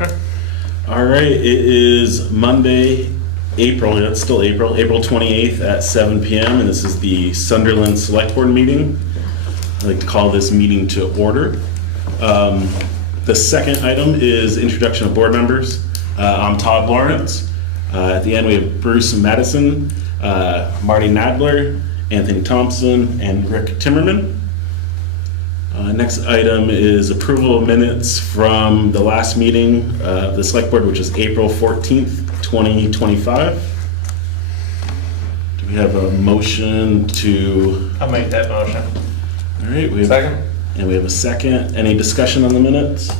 Okay. All right, it is Monday, April 28th at 7 p.m. and this is the Sunderland Select Board meeting. I'd like to call this meeting to order. The second item is introduction of board members. I'm Todd Lawrence. At the end we have Bruce Madison, Marty Nadler, Anthony Thompson, and Rick Timmerman. Next item is approval of minutes from the last meeting of the Select Board, which is April 14th, 2025. Do we have a motion to? I'll make that motion. All right, we have Second? And we have a second. Any discussion on the minutes?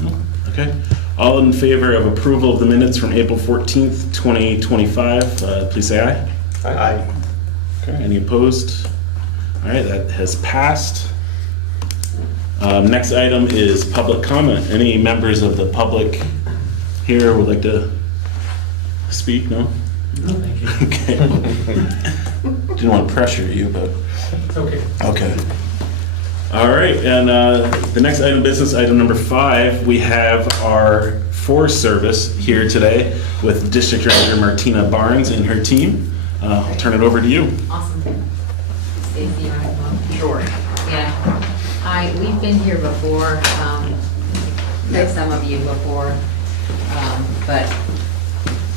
No? Okay. All in favor of approval of the minutes from April 14th, 2025, please say aye. Aye. Okay. Any opposed? All right, that has passed. Next item is public comment. Any members of the public here would like to speak? No? No, thank you. Okay. Didn't want to pressure you, but. Okay. Okay. All right, and the next item of business, item number 5, we have our Forest Service here today with District Ranger Martina Barnes and her team. I'll turn it over to you. Awesome. Stacy, you want to come up? Sure. Yeah. We've been here before, met some of you before, but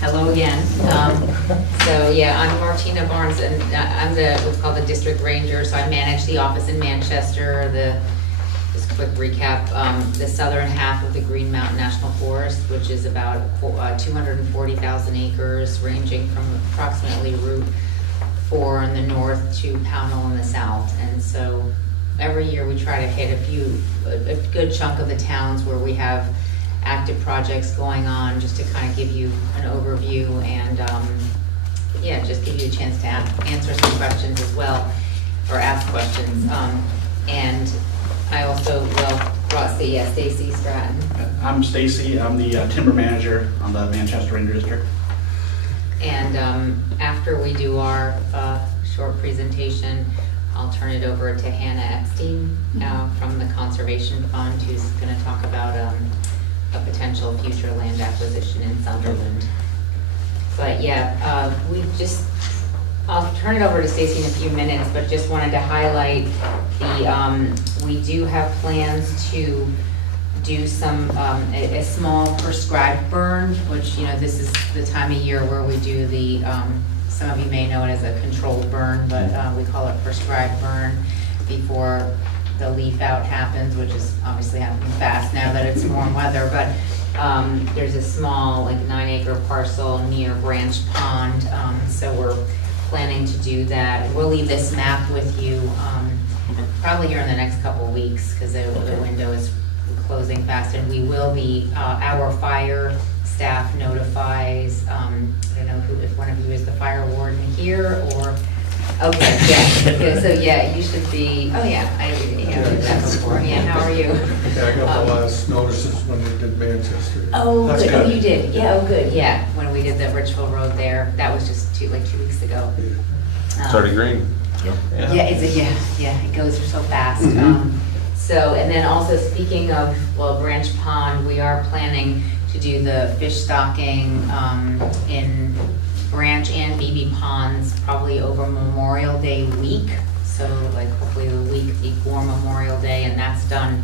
hello again. So yeah, I'm Martina Barnes and I'm what's called the District Ranger. So I manage the office in Manchester. Just a quick recap, the southern half of the Green Mountain National Forest, which is about 240,000 acres, ranging from approximately Route 4 in the north to Pownell in the south. And so every year we try to hit a good chunk of the towns where we have active projects going on, just to kind of give you an overview and yeah, just give you a chance to answer some questions as well, or ask questions. And I also brought Stacy Stratton. I'm Stacy. I'm the timber manager on the Manchester Ranger District. And after we do our short presentation, I'll turn it over to Hannah Epstein from the Conservation Fund, who's going to talk about a potential future land acquisition in Sunderland. But yeah, I'll turn it over to Stacy in a few minutes, but just wanted to highlight we do have plans to do some, a small prescribed burn, which, you know, this is the time of year where we do the, some of you may know it as a controlled burn, but we call it prescribed burn before the leaf out happens, which is obviously happening fast now that it's warm weather. But there's a small, like 9-acre parcel near Branch Pond, so we're planning to do that. We'll leave this map with you probably here in the next couple of weeks, because the window is closing fast, and we will be, our fire staff notifies, I don't know if one of you is the fire warden here, or, okay, yeah, so yeah, you should be, oh yeah, I did that before. Yeah, how are you? Yeah, I got the last notices when we did Manchester. Oh, That's good. Oh, good. you did? Yeah, oh, good, yeah, when we did the Richville Road there, that was just 2 weeks ago. It's already green. Yeah, it goes so fast. So, and then also speaking of, well, Branch Pond, we are planning to do the fish stocking in Branch and BB Ponds probably over Memorial Day week. So like hopefully the week before Memorial Day, and that's done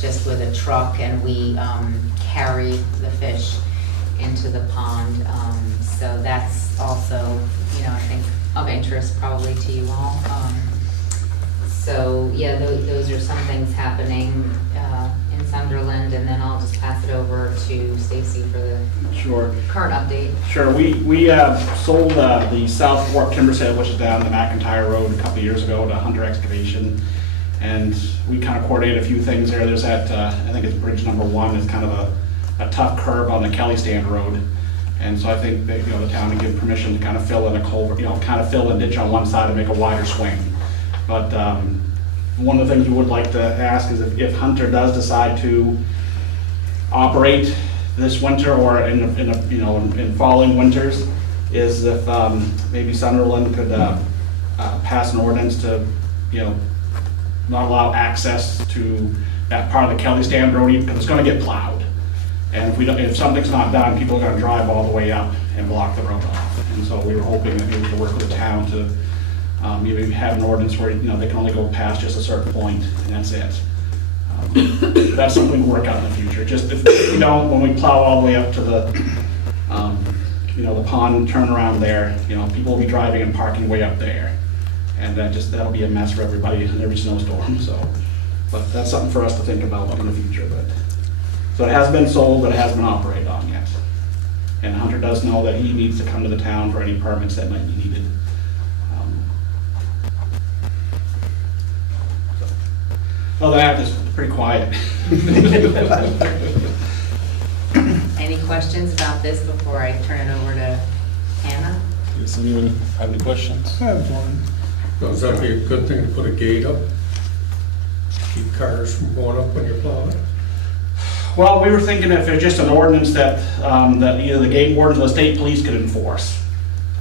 just with a truck, and we carry the fish into the pond. So that's also, you know, I think of interest probably to you all. So yeah, those are some things happening in Sunderland, and then I'll just pass it over to Stacy for the Sure. current update. Sure. We sold the South Fork Timber Sale, which is down the McIntyre Road, a couple of years ago to Hunter Excavation. And we kind of coordinated a few things there. There's that, I think it's bridge number 1, is kind of a tough curb on the Kelly Stand Road. And so I think that, you know, the town would give permission to kind of fill in a culvert, you know, kind of fill a ditch on one side and make a wider swing. But one of the things we would like to ask is if Hunter does decide to operate this winter or in following winters, is if maybe Sunderland could pass an ordinance to, you know, not allow access to that part of the Kelly Stand Road, because it's going to get plowed. And if something's not done, people are gonna drive all the way up and block the road off. And so we were hoping that we could work with the town to maybe have an ordinance where, they can only go past just a certain point, and that's it. That's something we can work out in the future. Just if we don't, when we plow all the way up to the pond turnaround there, people will be driving and parking way up there. And that'll be a mess for everybody in every snowstorm, so. But that's something for us to think about in the future, so it hasn't been sold, but it hasn't been operated on yet. And Hunter does know that he needs to come to the town for any permits that might be needed. Well, that is pretty quiet. Any questions about this before I turn it over to Hannah? Does anyone have any questions? I have one. Does that be a good thing to put a gate up? Keep cars from going up when you're plowing? Well, we were thinking if there's just an ordinance that either the game warden or the state police could enforce,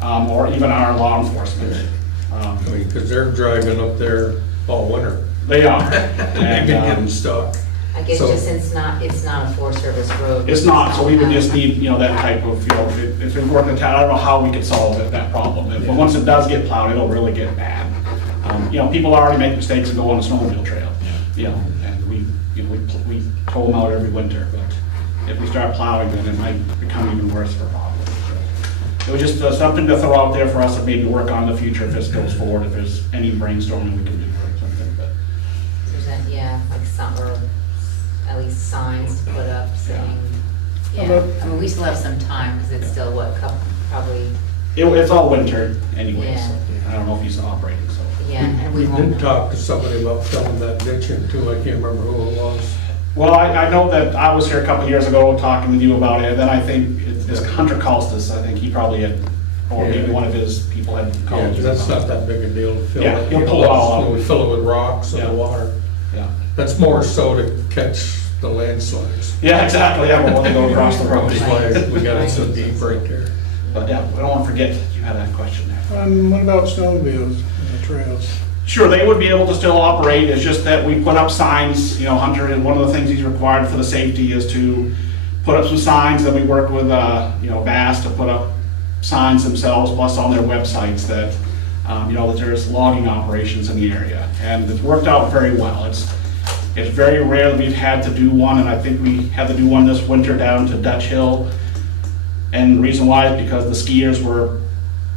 or even our law enforcement. I mean, because they're driving up there all winter. They are. And getting stuck. I guess So- just since it's not a Forest Service road. It's not, so we would just need, that type of, if we work in town, I don't know how we could solve that problem. But once it does get plowed, it'll really get bad. People already make mistakes and go on a snowmobile trail, and we tow them out every winter, but if we start plowing, then it might become even worse for a problem. It was just something to throw out there for us to maybe work on in the future if this goes forward, if there's any brainstorming we can do or something, but. There's that, like some, or at least signs to put up saying, we still have some time, because it's still, probably, It's all winter anyway, so Yeah. I don't know if he's operating, so. and we We won't. did talk to somebody about filling that ditch in too, I can't remember who it was. Well, I know that I was here a couple of years ago talking with you about it, and then I think it's Hunter Costas, I think he probably had, or maybe Yeah. one of his people had Yeah, called you. that's about not that big a deal to fill Yeah, it. you'll pull it all out. We fill it with rocks and Yeah. the water. Yeah, That's more so to catch the landslides. yeah, exactly, yeah, but when they go across the road. That's why we got it so deep right there. But yeah, I don't want to forget, you had a question there. What about snowmobiles and the trails? Sure, they would be able to still operate, it's just that we put up signs, Hunter, and one of the things he's required for the safety is to put up some signs, that we work with, Bass to put up signs themselves, plus on their websites that, that there's logging operations in the area. And it's worked out very well. It's very rare that we've had to do one, and I think we had to do one this winter down to Dutch Hill. And the reason why is because the skiers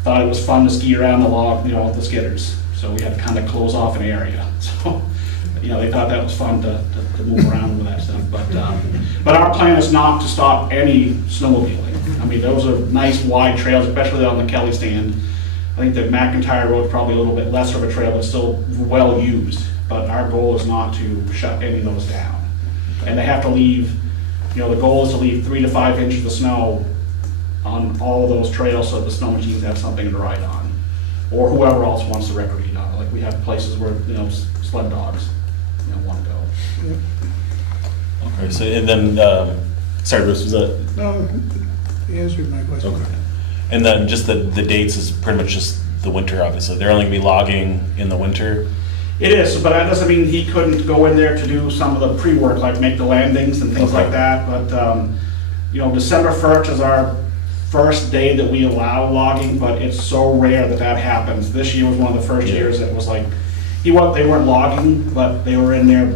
thought it was fun to ski around the the skidders. So we had to kind of close off an area. So, they thought that was fun to move around with that stuff. But our plan is not to stop any snowmobiling. I mean, those are nice wide trails, especially on the Kelly stand. I think that McIntyre Road is probably a little bit less of a trail, but still well used. But our goal is not to shut any of those down. And they have to leave, the goal is to leave 3 to 5 inches of snow on all of those trails so that the snow machines have something to ride on. Or whoever else wants to recreate on it. Like we have places where, sled dogs, want to go. Okay, so, and then, sorry, Bruce, was that? No, he answered my question. Okay. And then just the dates is pretty much just the winter, obviously. They're only gonna be logging in the winter. It is, but that doesn't mean he couldn't go in there to do some of the pre-work, like make the landings and things Okay. like that. But, December 1st is our first day that we allow logging, but it's so rare that that happens. This year was one of the first Yeah. years that it was like, they weren't logging, but they were in there,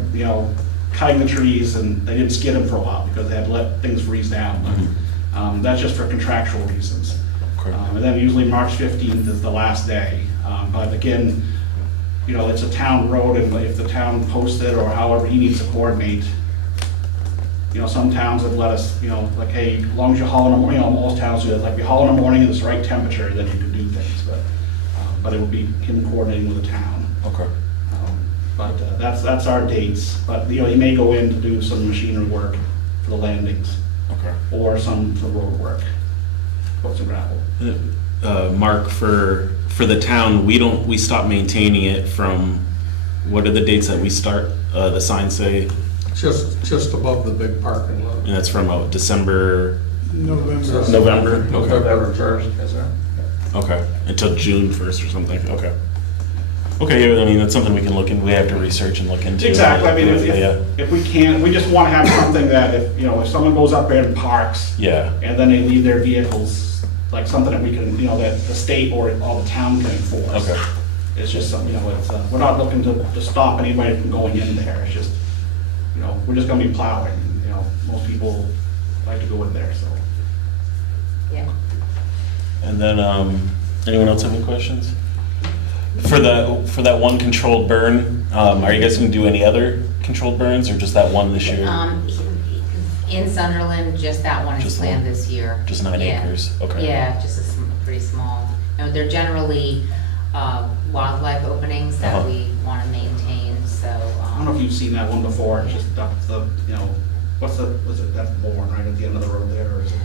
cutting the trees, and they didn't skid them for a while because they had to let things freeze down. But that's just for contractual reasons. Okay. And then usually March 15th is the last day. But again, it's a town road, and if the town posts it or however he needs to coordinate, some towns have let us, like, hey, as long as you haul in the morning, most towns do that, like, we haul in the morning and it's the right temperature, then you can do things, but it would be him coordinating with the town. Okay. But that's our dates, but, he may go in to do some machinery work for the landings, Okay. or some road work, put some gravel. Mark, for the town, we stop maintaining it from, what are the dates that we start, the signs say? Just above the big parking lot. And that's from December, November. November? Okay. November 1st, is that? Okay, until June 1st or something, okay. Okay, yeah, I mean, that's something we can look in, we have to research and look into. Exactly, I mean, Yeah. if we can, we just wanna have something that if, you know, if someone goes up there and parks, Yeah, and then they leave their vehicles, like something that we can, you know, that the state or the town can enforce. okay. It's just something, you know, it's, we're not looking to stop anybody from going in there, it's just, you know, we're just gonna be plowing, you know, most people like to go in there, so. Yeah. And then, anyone else have any questions? For that one controlled burn, are you guys gonna do any other controlled burns or just that one this year? In Sunderland, just that one is Just planned one? this year. Just 9 Yeah. acres? Okay. Yeah, just pretty small. You know, they're generally wildlife openings that Uh-huh. we want to maintain, so. I don't know if you've seen that one before, it's just up the, you know, was it, that's Bourne, right at the end of the road there, or is it,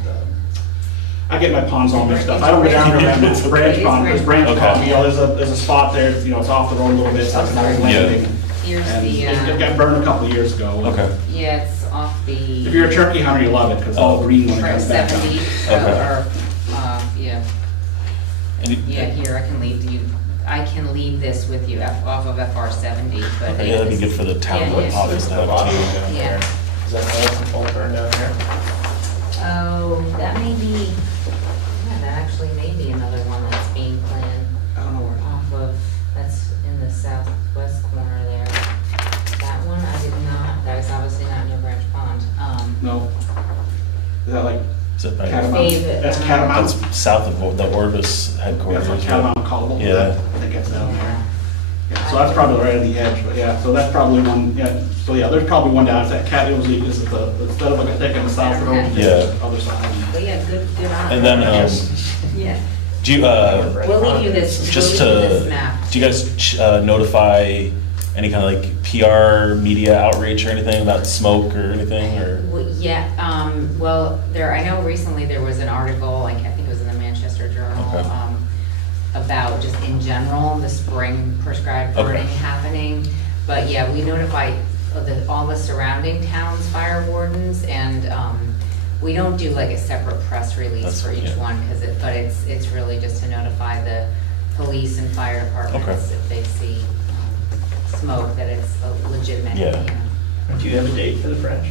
I get my ponds all mixed up, I don't go down there, remember, it's Branch Pond, there's Branch Okay. Pond, you know, there's a spot there, you know, it's off the road a little bit, it's like an old Yeah. landing. Here's And the, it got burned a couple of years ago. Okay. yeah, it's off the. If you're a turkey hunter, you love it, because it's all Oh. green when it Right, comes back up. 70, Okay. or, yeah, And yeah, here, I can leave this with you off of FR 70, but. Okay, yeah, that'd be good for the town Yeah, yeah. office to have too. Yeah. Is that all control burn down here? Oh, that may be, yeah, that actually may be another one that's being planned I don't know where. off of, that's in the southwest corner there. That one, I did not, that was obviously not New Branch Pond. No. Is that like Is that by, Catamount? Fave, That's Catamount? that's south of the Orbis headquarters. That's like Catamount Cobble? Yeah. I think it's down there. Yeah, so that's probably right on the edge, but yeah, so that's probably one, yeah, so yeah, there's probably one down, it's that cat, is it the, instead of like I think on the south road, Yeah. it's the other side. But yeah, good on. And then, Yeah, do you, we'll leave you this, just we'll leave you this to, map. do you guys notify any kind of like PR, media outreach or anything about smoke or anything, or? Well, yeah, well, I know recently there was an article, like, I think it was in the Manchester Journal, Okay. about just in general, the spring prescribed Okay. burning happening. But yeah, we notify all the surrounding towns' fire wardens, and we don't do like a separate press release That's for fine, each yeah. one, but it's really just to notify the police and fire departments Okay. if they see smoke, that it's a legitimate, you Yeah. know. Do you have a date for the French?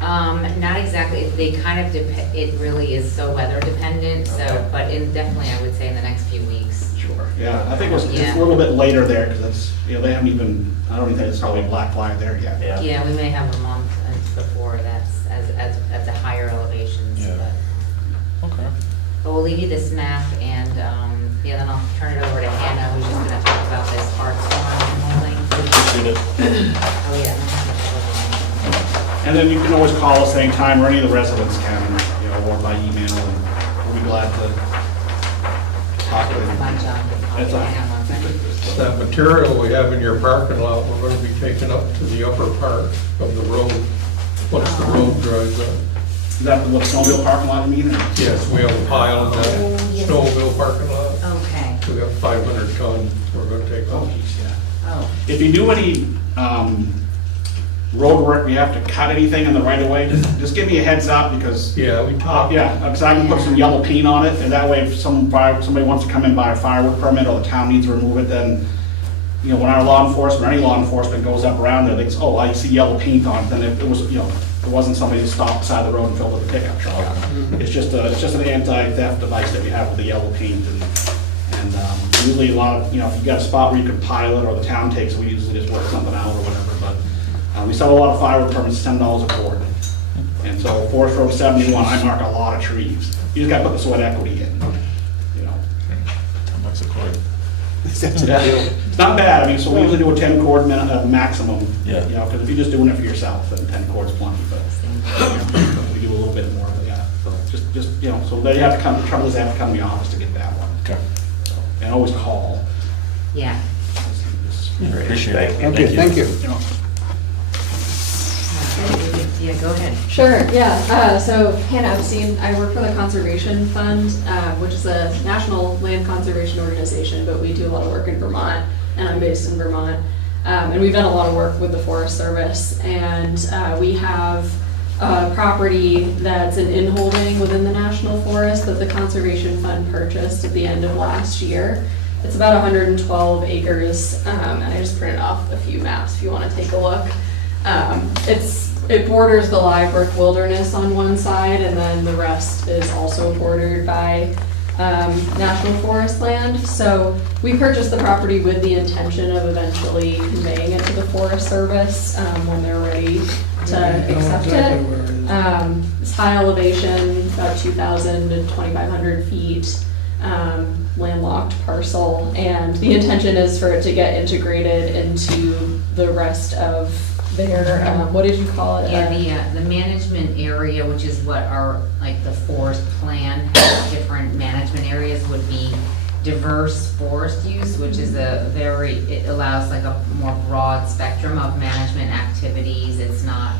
Not exactly, they kind of it really is so weather dependent, Okay. so, but definitely, I would say in the next few weeks. Sure, yeah, I think it's Yeah. a little bit later there, because it's, you know, they haven't even, I don't even think it's probably a black flag there yet. Yeah. Yeah, we may have a month before that's, at the higher elevations, Yeah. but. Okay. But we'll leave you this map, and, yeah, then I'll turn it over to Hannah, who's just gonna talk about this parts farm holding. Appreciate it. Oh, yeah. And then you can always call us anytime, or any of the residents can, you know, or by email, and we'll be glad to talk to My them. job. That's all. Hang on one second. That material we have in your parking lot, we're gonna be taking up to the upper part of the road, once the road dries up. Is that the snowmobile parking lot, you mean? or- Yes, we have a pile in Oh, that yes. snowmobile parking lot. Okay, We got 500 tons we're gonna take Oh, off. geez, yeah. oh, If you do any road work, we have to cut anything in the right of way, just give me a heads up, because, Yeah, we talked. yeah, because I can put some yellow paint on it, and that way if somebody wants to come in buy a firewood permit, or the town needs to remove it, then, you know, when our law enforcement, or any law enforcement goes up around there, they say, oh, I see yellow paint on it, then it was, you know, it wasn't somebody who stopped beside the road and filled with a pickup truck. It's just an anti-theft device that we have with the yellow paint, and usually a lot of, you know, if you got a spot where you can pile it, or the town takes it, we usually just work something out or whatever, but we sell a lot of firewood permits, $10 a cord. And so Forest Road 71, I mark a lot of trees. You just gotta put the sweat equity in, you know. $10 a cord. It's not bad, I mean, so we usually do a 10 cord maximum. Yeah. You know, because if you're just doing it for yourself, then 10 cord's plenty, but we do a little bit more, but yeah. So just, you know, so they have to come, the trouble is they have to come to the office to get that one. Okay. And always call. yeah. Appreciate it. Okay, thank you. You know, Yeah, go ahead. Sure, yeah. So Hannah Epstein, I work for the Conservation Fund, which is a national land conservation organization, but we do a lot of work in Vermont, and I'm based in Vermont. And we've done a lot of work with the Forest Service, and we have a property that's an in-holding within the National Forest that the Conservation Fund purchased at the end of last year. It's about 112 acres, and I just printed off a few maps if you want to take a look. It borders the live brick wilderness on one side, and then the rest is also bordered by national forest land. So we purchased the property with the intention of eventually conveying it to the Forest Service when they're ready to accept Exactly it. where it is. It's high elevation, about 2,000 to 2,500 feet, landlocked parcel, and the intention is for it to get integrated into the rest of their, what did you call it? Yeah, the management area, which is what our, like, the forest plan has different management areas, would be diverse forest use, which is it allows like a more broad spectrum of management activities. It's not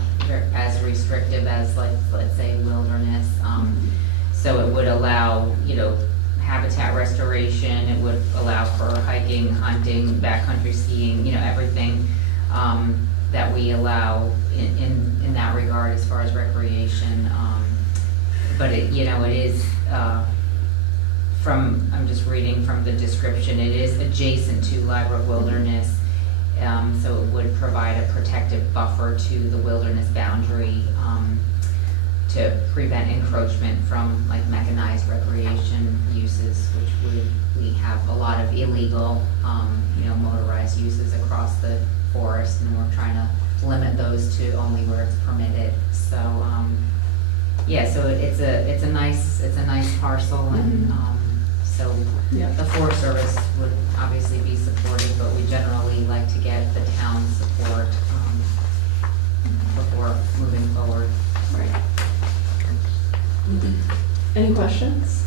as restrictive as, like, let's say wilderness. So it would allow, habitat restoration, it would allow for hiking, hunting, backcountry skiing, everything that we allow in that regard as far as recreation. But it is, I'm just reading from the description, it is adjacent to Live Oak Wilderness, so it would provide a protective buffer to the wilderness boundary to prevent encroachment from like mechanized recreation uses, which we have a lot of illegal, motorized uses across the forest, and we're trying to limit those to only where it's permitted. So, so it's a nice parcel, and so Yeah. the Forest Service would obviously be supportive, but we generally like to get the town's support before moving forward. Right. Any questions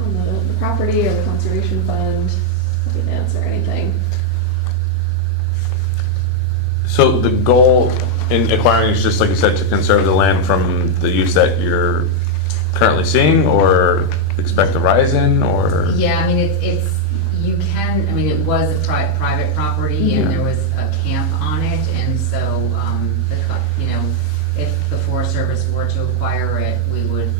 on the property or the conservation fund? Happy to answer anything. So the goal in acquiring is just like you said, to conserve the land from the use that you're currently seeing, or expect a rise in, or? Yeah, I mean, it was a private property, and there was a camp on it, and so, if the Forest Service were to acquire it, we would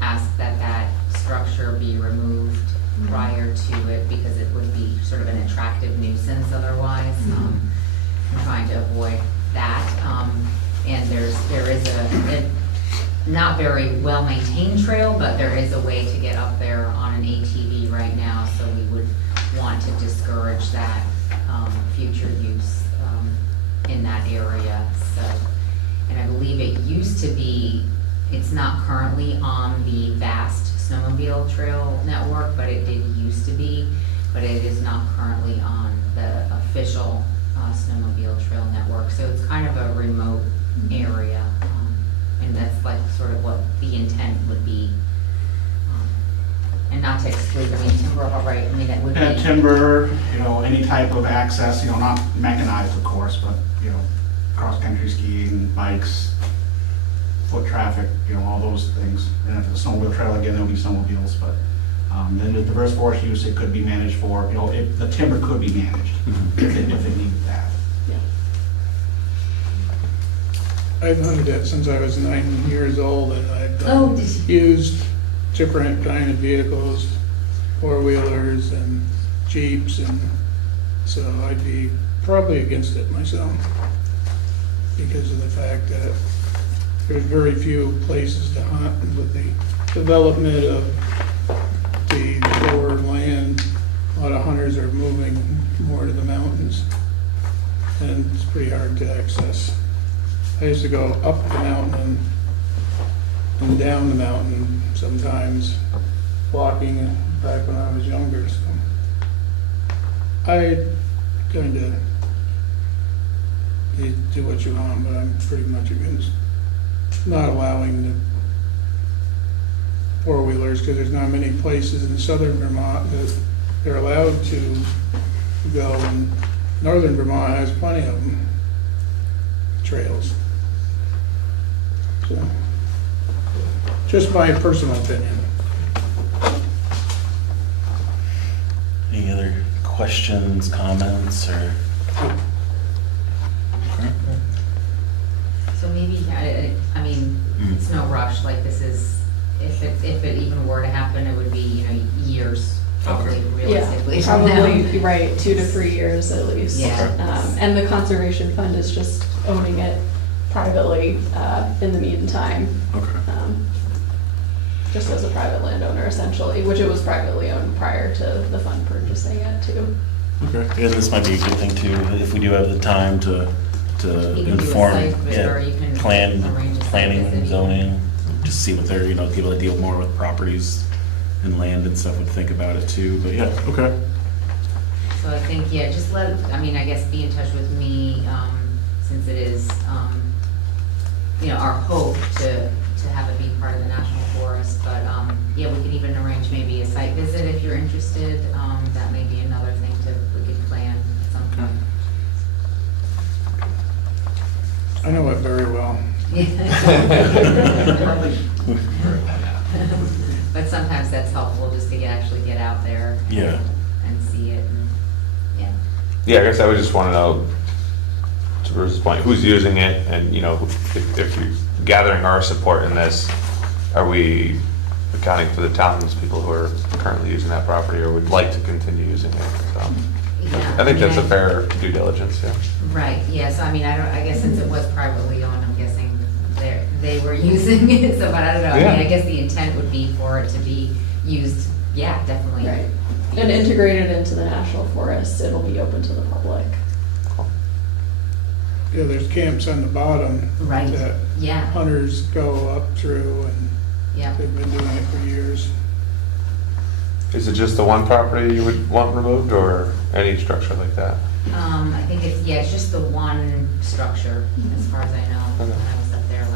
ask that that structure be removed prior to it, because it would be sort of an attractive nuisance otherwise. I'm trying to avoid that, and there is a not very well-maintained trail, but there is a way to get up there on an ATV right now, so we would want to discourage that future use in that area. So, and I believe it used to be, it's not currently on the vast snowmobile trail network, but it did used to be, but it is not currently on the official snowmobile trail network. So it's kind of a remote area. And that's like sort of what the intent would be. And not to exclude, timber, right, that would be. Timber, any type of access, not mechanized, of course, but, cross-country skiing, bikes, foot traffic, all those things. And if it's a snowmobile trail, again, there'll be snowmobiles, but then the diverse forest use, it could be managed for, if the timber could be managed, if it needed that. I've hunted it since I was 9 years old, and I've Oh, did you? used different kind of vehicles, four-wheelers and Jeeps, and so I'd be probably against it myself, because of the fact that there's very few places to hunt with the development of the lower land. A lot of hunters are moving more to the mountains, and it's pretty hard to access. I used to go up the mountain and down the mountain sometimes, walking back when I was younger, so. I kind of, you do what you want, but I'm pretty much against not allowing the four-wheelers, because there's not many places in southern Vermont that they're allowed to go, and northern Vermont has plenty of them, trails. So, just my personal opinion. Any other questions, comments, or? So maybe, it's no rush, like this is, if it even were to happen, it would be, years probably Yeah, realistically from now. probably, right, 2 to 3 years at least. Yeah. And the conservation fund is just owning it privately in the meantime. Okay. Just as a private landowner essentially, which it was privately owned prior to the fund purchasing it too. Okay. And this might be a good thing too, if we do have the time to You can do a inform, site visit, or you can arrange planning, a site planning, visit. zoning, just see what they're, people that deal more with properties and land and stuff would think about it too, but yeah, okay. So I think, yeah, just I guess be in touch with me, since it is, our hope to have it be part of the National Forest, but, yeah, we could even arrange maybe a site visit if you're interested, that may be another thing we could plan at some point. I know it very well. But sometimes that's helpful, just to actually get out there Yeah. and see it, and, yeah. Yeah, I guess I would just want to know, to Bruce's point, who's using it, and, if you're gathering our support in this, are we accounting for the townspeople who are currently using that property or would like to continue using it? So Yeah, I think that's a mean, fair due diligence, yeah. Right, yeah, so I guess since it was privately owned, I'm guessing they were using it, so, but I don't know, Yeah. I guess the intent would be for it to be used, yeah, definitely. Right. And integrated into the National Forest, it'll be open to the public. Yeah, there's camps on the bottom Right, that yeah, hunters go up through, and yeah. they've been doing it for years. Is it just the one property you would want removed or any structure like that? I think it's just the one structure, as far as I know, when Okay. I was up there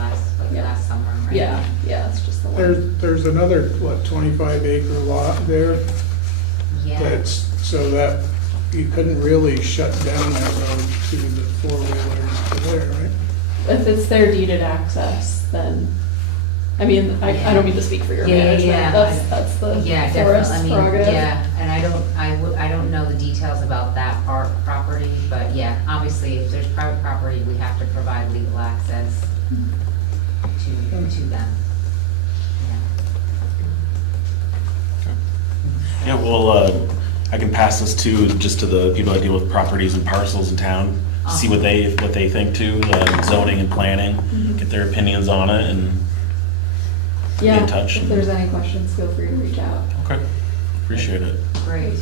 Yeah. last summer, right? Yeah, it's just the one. There's another, 25 acre lot there, Yeah, that's, so that you couldn't really shut down that road to the four-wheelers to there, right? If it's their deeded access, then, I don't mean to speak for your Yeah, management, yeah, that's the yeah, definitely, forest prerogative. yeah, and I don't know the details about that property, but yeah, obviously, if there's private property, we have to provide legal access to them. Yeah, well, I can pass this just to the people that deal with properties and parcels in town, see what they think too, zoning and planning, get their opinions on it, and be Yeah, in touch. if there's any questions, feel free to reach out. Okay, appreciate it. Great,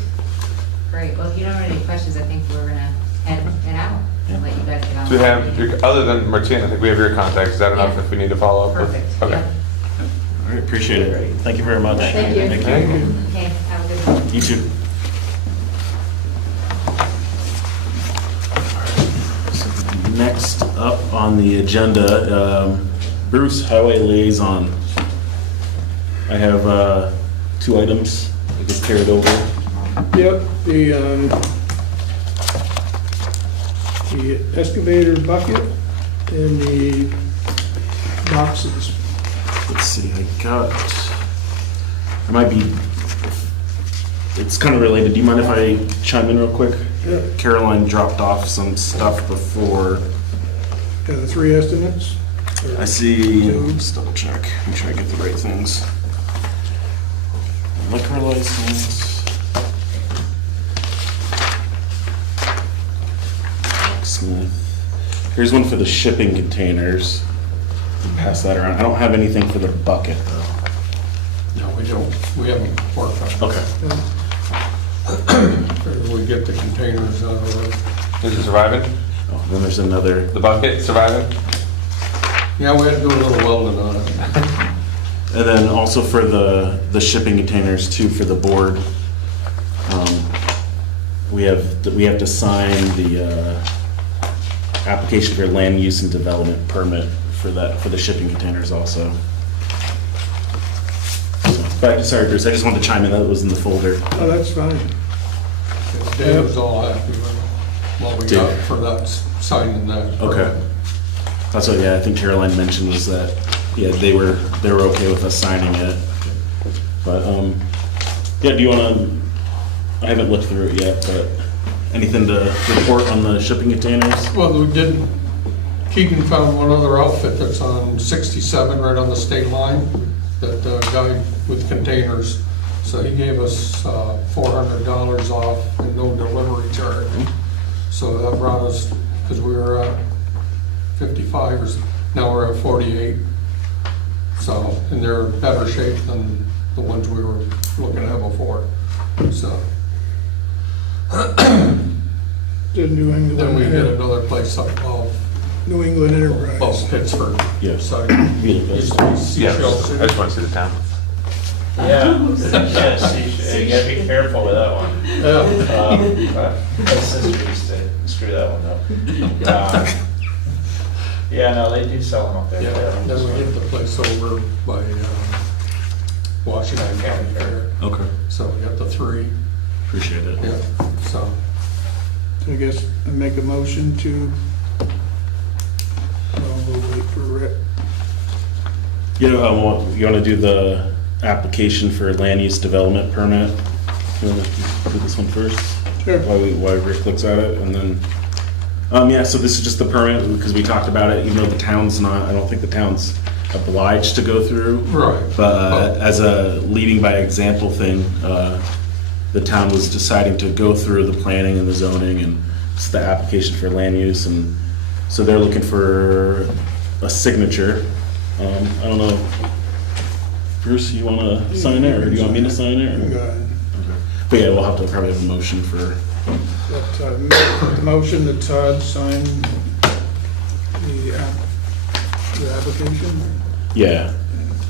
well, if you don't have any questions, I think we're gonna head out and let you guys get on. Do we have, other than Martina, I think we have your contact. Is that enough Yeah. if we need to follow up with? Perfect, Okay. yeah. All right, appreciate it. Thank you very much. Thank you. Thank you. Okay, have a good one. You too. So next up on the agenda, Bruce, Highway Liaison. I have 2 items I just carried over. Yep, the excavator bucket and the boxes. Let's see, I might be, it's kind of related. Do you mind if I chime in real quick? Yeah. Caroline dropped off some stuff before. Got the 3 estimates? I see, just double check, make sure I get the right things. Liquor license. Smith. Here's one for the shipping containers. Pass that around. I don't have anything for the bucket though. No, we don't, we haven't worked on it. Okay. Figured we get the containers out of there. Is it surviving? Oh, then there's another. The bucket surviving? Yeah, we had to do a little welding on it. And then also for the shipping containers too, for the board. We have to sign the application for land use and development permit for the shipping containers also. But sorry, Bruce, I just wanted to chime in, that was in the folder. Oh, that's fine. Dave was all happy with what we got for that, signing that. Okay. That's what, I think Caroline mentioned was that, they were okay with us signing it. But, do you wanna, I haven't looked through it yet, but anything to report on the shipping containers? Well, we did, Keegan found one other outfit that's on 67, right on the state line, that guy with containers. So he gave us $400 off and no delivery charge. So that brought us, because we were at 55, now we're at 48. So, and they're in better shape than the ones we were looking at before. So, The New then we hit England, another place up New England Enterprise. Pittsburgh. Yeah. So, Yeah. used to be Yeah, Seashells. I just want to see the town. Yeah, you gotta be careful with that one. Yeah. My sister used to screw that one up. Yeah, no, they do sell them up there. Yeah, then we hit the place over by Washington County Fair. Okay, So we got the 3, appreciate it. yeah, so. I guess I make a motion to, well, we'll wait for Rick. You know, you want to do the application for land use development permit? You want to do this one first? Sure. While Rick looks at it, and then, yeah, so this is just the permit, because we talked about it, even though the town's not, I don't think the town's obliged to go through. Right. But as a leading by example thing, the town was deciding to go through the planning and the zoning, and it's the application for land use, and so they're looking for a signature. I don't know, Bruce, you want to sign it, or do you want me to sign it? or- Go ahead. But yeah, we'll have to probably have a motion for, Motion that Todd sign the application. yeah,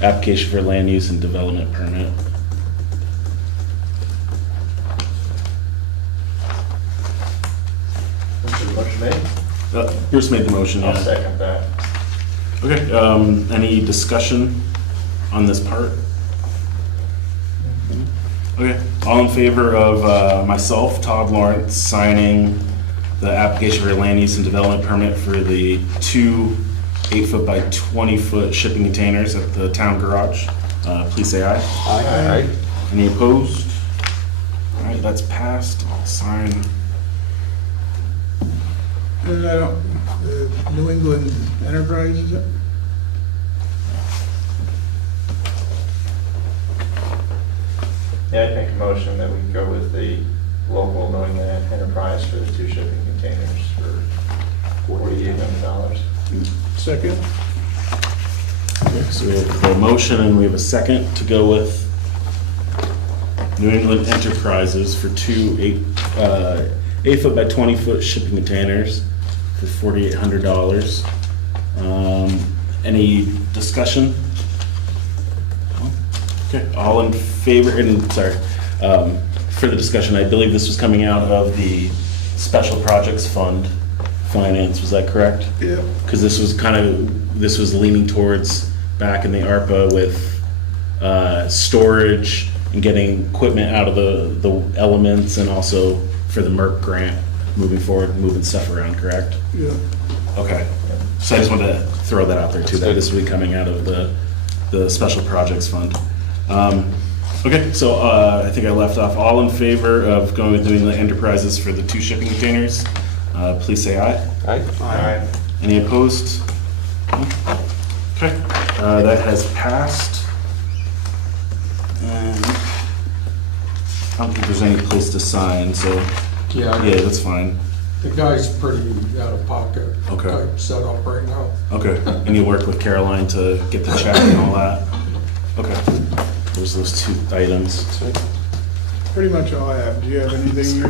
application for land use and development permit. What's your motion made? Bruce made the motion, I'll yeah. second that. Okay, any discussion on this part? Okay, all in favor of myself, Todd Lawrence, signing the application for a land use and development permit for the 2 8-foot by 20-foot shipping containers at the town garage, please say aye. Aye. Any opposed? All right, that's passed. I'll sign. And I don't, New England Enterprise, is it? Yeah, I'd make a motion that we go with the local New England Enterprise for the 2 shipping containers for $4,800. Second? Okay, so we have a motion and we have a second to go with New England Enterprises for 2 8-foot by 20-foot shipping containers for $4,800. Any discussion? Okay, all in favor, and sorry, for the discussion, I believe this was coming out of the Special Projects Fund finance, was that correct? Yeah. Because this was leaning towards back in the ARPA with storage and getting equipment out of the elements, and also for the MERC grant moving forward, moving stuff around, correct? Yeah. Okay, so I just wanted to throw that out there too, that this will be coming out of the Special Projects Fund. Okay, so I think I left off, all in favor of going with New England Enterprises for the 2 shipping containers, please say aye. Aye. Aye. Any opposed? Okay, that has passed. And I don't think there's any place to sign, so, Yeah, yeah, that's fine. the guy's pretty out of pocket. Okay. Type set up right now. Okay, and you worked with Caroline to get the check and all that? Okay, there's those 2 items. Pretty much all I have. Do you have anything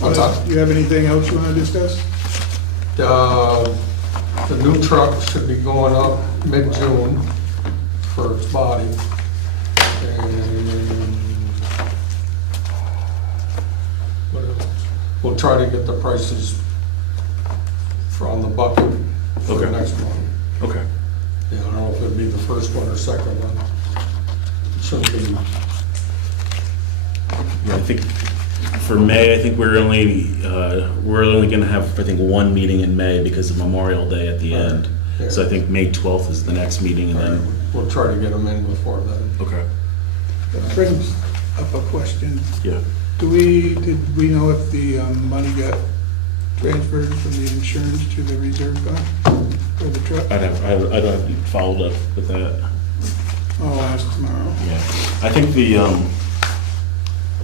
What's that? do you have anything else you want to discuss? The new truck should be going up mid-June for its body. And what else? We'll try to get the prices from the bucket for the Okay. next one. Okay. Yeah, I don't know if it'd be the first one or second one. Shouldn't be, Yeah, I think for May, I think we're only gonna have, I think, 1 meeting in May because of Memorial Day at the end. Yeah. So I think May 12th is the next meeting, and then, we'll try to get them in before then. okay, That brings up a question. yeah. Did we know if the money got transferred from the insurance to the reserve fund for the truck? I don't have followed up with that. I'll ask tomorrow. Yeah, I think the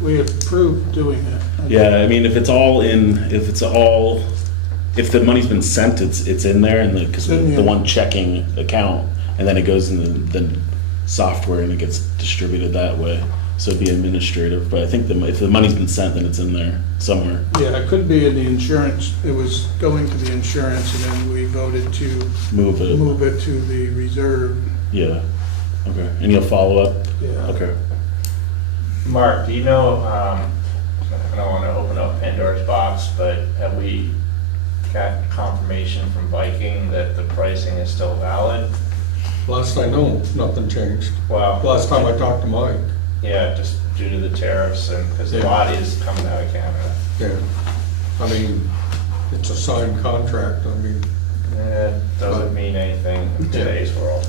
we approved doing it. Yeah, I mean, if the money's been sent, it's in there, and because Then, the yeah. one checking account, and then it goes in the software and it gets distributed that way. So it'd be administrative, but I think if the money's been sent, then it's in there somewhere. Yeah, it could be in the insurance, it was going to the insurance, and then we voted to Move it. move it to the reserve. Yeah. Okay. And you'll follow up? Yeah. Okay. Mark, do you know, I don't want to open up Pandora's box, but have we got confirmation from Viking that the pricing is still valid? Last I know, nothing changed. Well, Last time I talked to Mike, yeah, just due to the tariffs and, because the Yeah. body is coming out of Canada. yeah, I mean, it's a signed contract, I mean, It doesn't mean anything in today's world.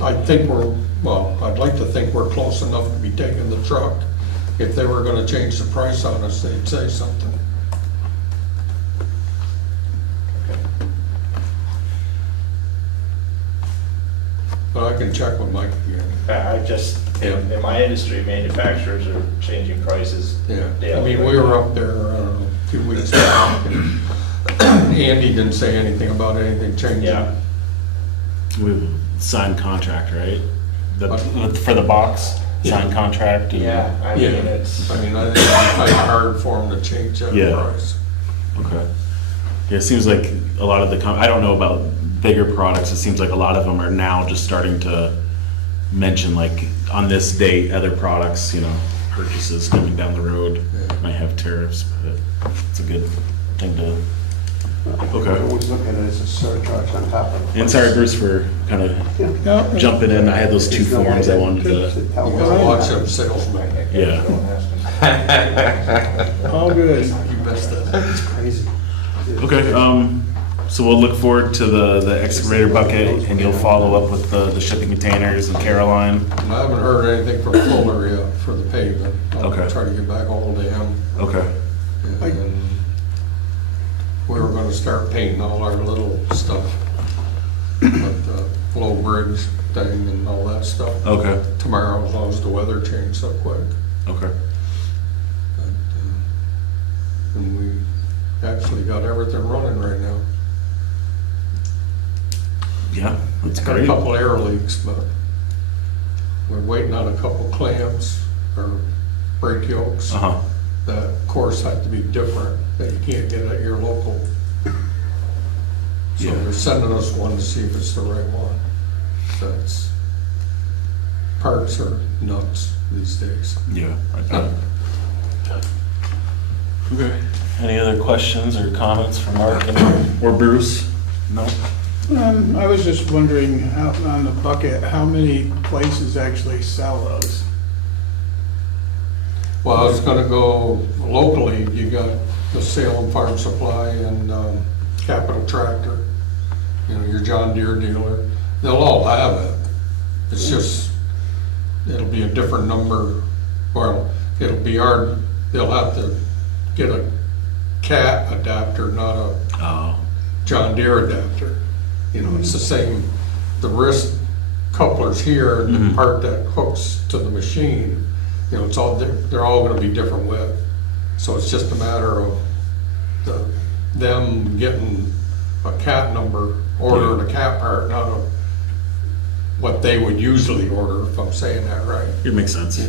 I think I'd like to think we're close enough to be taking the truck. If they were gonna change the price on us, they'd say something. But I can check with Mike again. I just, in my industry, manufacturers are changing prices Yeah, I daily. mean, we were up there, I don't know, 2 weeks back, and Andy didn't say anything about anything changing. Yeah. We have a signed contract, right? For the box, signed contract? and- Yeah, I Yeah, mean, it's, I mean, I think it'd be kind of hard for them to change that Yeah. price. Okay. Yeah, it seems like a lot of I don't know about bigger products, it seems like a lot of them are now just starting to mention, like, on this date, other products, purchases coming down the road Yeah. might have tariffs, but it's a good thing to, Okay. okay. Always look at it as a surcharge on top of. And sorry, Bruce, for kind of No, jumping in, I had those two There's no forms way I wanted to, You gotta watch them salesmen. Yeah. Don't ask them. all good. You messed up. It's crazy. okay, so we'll look forward to the excavator bucket, and you'll follow up with the shipping containers and Caroline. And I haven't heard anything from Fuller yet for the pavement. I'm gonna Okay. try to get back hold of him. Okay, And we were gonna start painting all our little stuff, like the low bridge thing and all that stuff. okay, Tomorrow, as long as the weather changed so quick. okay. But, and we actually got everything running right now. Yeah, that's Got a great. couple air leaks, but we're waiting on a couple clamps or brake yokes. Uh-huh, That, of course, have to be different, that you can't get at your local. So Yeah. they're sending us one to see if it's the right one. That's, parts are nuts these days. yeah. I bet. Okay, any other questions or comments from Mark or Bruce? No? I was just wondering, out on the bucket, how many places actually sell those? Well, I was gonna go locally, you got the Salem Farm Supply and Capital Tractor, your John Deere dealer. They'll all have it. It's just, it'll be a different number. Well, it'll be they'll have to get a CAT adapter, not a Oh, John Deere adapter. It's the same, the wrist coupler's here, and the part that hooks to the machine, it's all, they're all gonna be different width. So it's just a matter of them getting a CAT number, ordering a CAT part, not what they would usually order, if I'm saying that right. it makes sense. Yeah,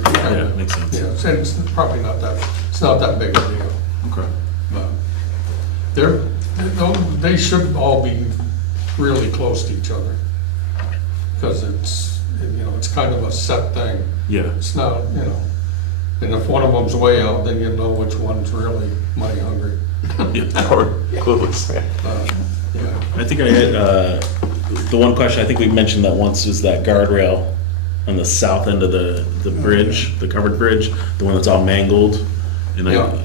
it makes sense. Yeah, it's probably not that big a deal. Okay. But they should all be really close to each other. Because it's kind of a set thing. Yeah, It's not, and if one of them's way out, then you know which one's really money hungry. yeah. Or clueless, yeah. Yeah, I think I had, the one question, I think we mentioned that once, was that guardrail on the south end of the bridge, the covered bridge, the one that's all mangled. And Yeah.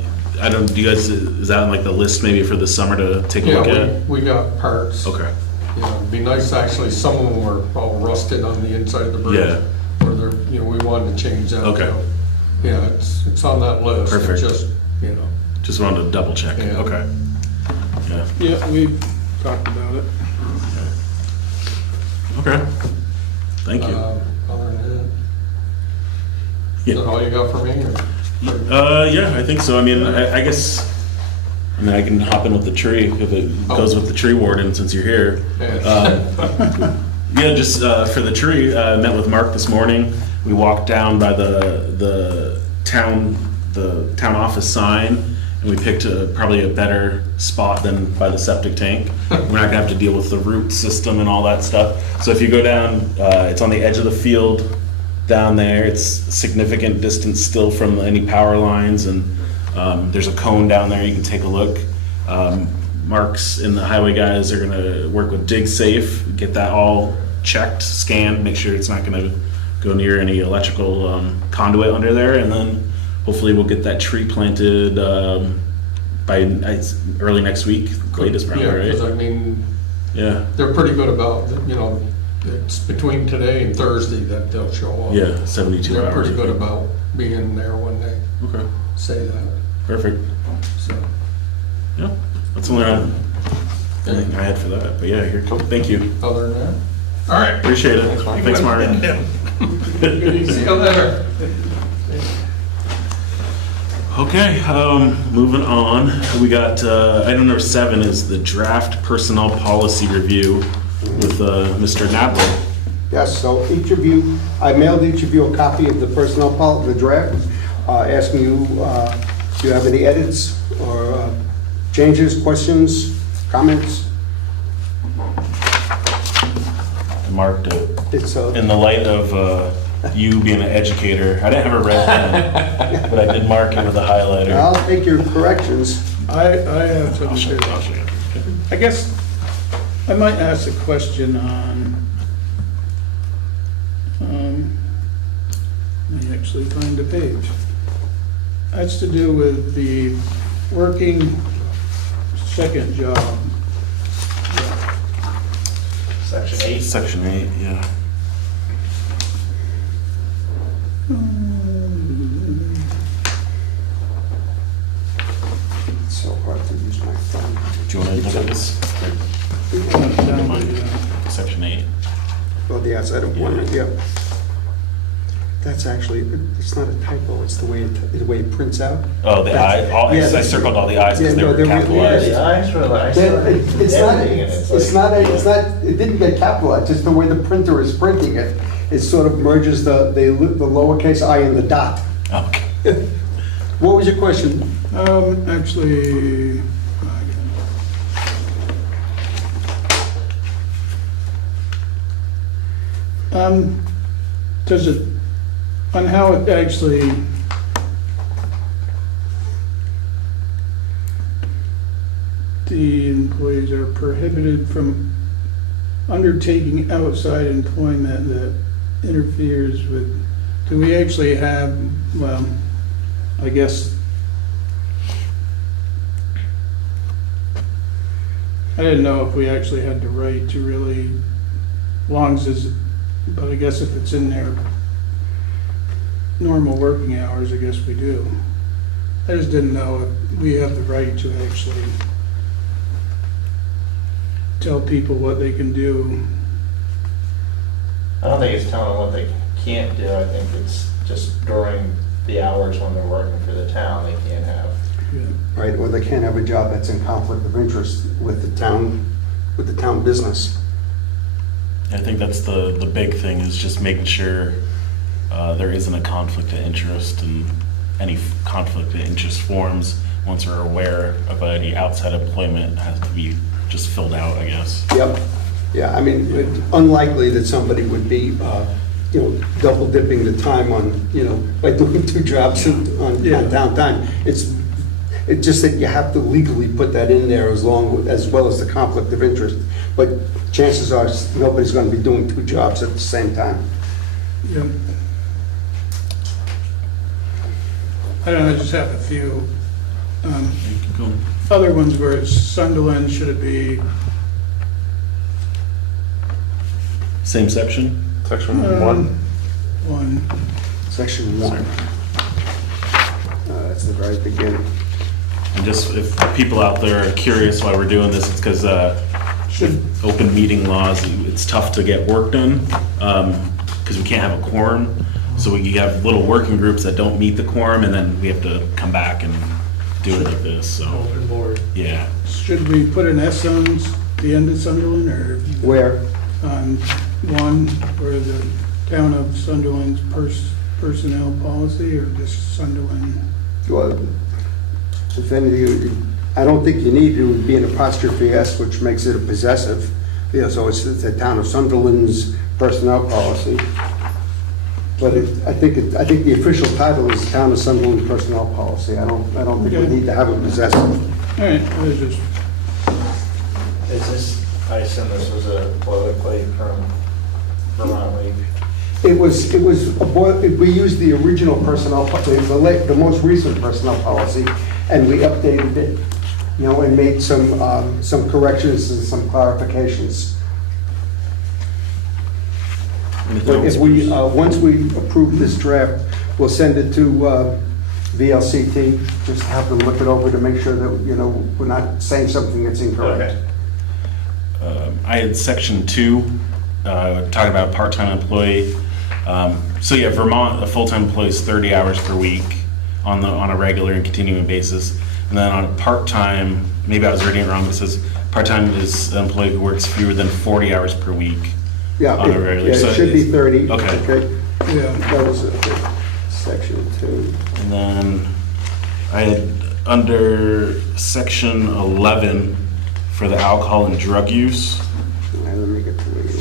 I don't, do you guys, is that on like the list maybe for the summer to take a look yeah, at? we got parts. Okay, It'd be nice, actually, some of them were all rusted on the inside of the bridge. Yeah. Where they're, we wanted to change that. Okay. so, Yeah, it's on that list. It's Perfect. just, just wanted to double check. Yeah. Okay. Yeah, Yeah, we talked about it. okay. Thank you. Other than that, is Yeah. that all you got for me? Or? Yeah, I think so. I mean, I guess, I mean, I can hop in with the tree if it goes with the tree warden since you're here. Yeah, just for the tree, I met with Mark this morning. We walked down by the town office sign, and we picked probably a better spot than by the septic tank. We're not gonna have to deal with the root system and all that stuff. So if you go down, it's on the edge of the field down there. It's significant distance still from any power lines, and there's a cone down there. You can take a look. Mark's and the highway guys are gonna work with DigSafe, get that all checked, scanned, make sure it's not gonna go near any electrical conduit under there, and then hopefully we'll get that tree planted by early next week, latest probably, Yeah, because I right? mean, Yeah, they're pretty good about, you know, it's between today and Thursday that they'll show up. yeah, 72 hours. They're pretty I good think. about being there when they Okay, say that, perfect. so. Yeah, that's the only thing I had for that, but yeah, here, thank you. Other than that, all right. Appreciate it. Thanks, Mark. See you later. Okay, moving on. We got, item number 7 is the draft personnel policy review with Mr. Nadler. Yes, so each of you, I mailed each of you a copy of the personnel policy, the draft, asking you, do you have any edits or changes, questions, comments? I marked it. It's In the light of you being an educator, I didn't have a red pen, but I did mark it with a highlighter. I'll take your corrections. I have something I'll to, show you. I guess I might ask a question on, let me actually find the page. That's to do with the working second job. Section 8. Section 8, yeah. It's so hard to use my phone. Do you want to look at this? Section 8. Oh, yes, I don't want it, yeah. That's actually, it's not a typo, it's the way it prints out. Oh, the I, Yeah, I circled all the I's because yeah, they no, were they're- capitalized. Yeah, the eyes were like, I saw That- it It's not, editing and it's like- not, it didn't get capitalized, just the way the printer is printing it. It sort of merges the lowercase I and the dot. Okay. What was your question? Actually, does it, on how it actually the employees are prohibited from undertaking outside employment that interferes with, do we actually have, well, I guess, I didn't know if we actually had the right to really, long as, but I guess if it's in their normal working hours, I guess we do. I just didn't know if we have the right to actually tell people what they can do. I don't think it's telling them what they can't do. I think it's just during the hours when they're working for the town, they can't have. Yeah. Right, or they can't have a job that's in conflict of interest with the town business. I think that's the big thing, is just making sure there isn't a conflict of interest, and any conflict of interest forms, once we're aware of any outside employment, has to be just filled out, I guess. Yep, yeah, I mean, it's unlikely that somebody would be, double dipping the time on, by doing 2 jobs on downtime. It's just that you have to legally put that in there as well as the conflict of interest. But chances are, nobody's gonna be doing 2 jobs at the same time. Yeah. I don't know, I just have a few Keep going. other ones where it's Sunderland, should it be? Same section? Section 1. One. Section 1. That's the very beginning. And just, if people out there are curious why we're doing this, it's because open meeting laws, it's tough to get work done, because we can't have a quorum. So we have little working groups that don't meet the quorum, and then we have to come back and do it like this, so, Open board. yeah. Should we put an S on the end of Sunderland, or Where? on one, or the town of Sunderland's personnel policy, or just Sunderland? Well, if anything, I don't think you need to be an apostrophe S, which makes it a possessive. So it's the town of Sunderland's personnel policy. But I think the official title is the town of Sunderland personnel policy. I don't think we Okay. need to have a possessive. All right, I was just, Is this, I assume this was a boilerplate from Vermont League? It was, we used the original personnel, the most recent personnel policy, and we updated it, and made some corrections and some clarifications. But if we, once we approve this draft, we'll send it to VLCT, just have them look it over to make sure that, we're not saying something that's incorrect. I had section 2, talking about a part-time employee. So yeah, Vermont, a full-time employee is 30 hours per week on a regular and continuing basis. And then on a part-time, maybe I was reading it wrong, but it says part-time is an employee who works fewer than 40 hours per week. Yeah, On a regular, yeah, so it should be it's- 30. okay. yeah, That was section 2. And then I had under section 11 for the alcohol and drug use. Let me get to where you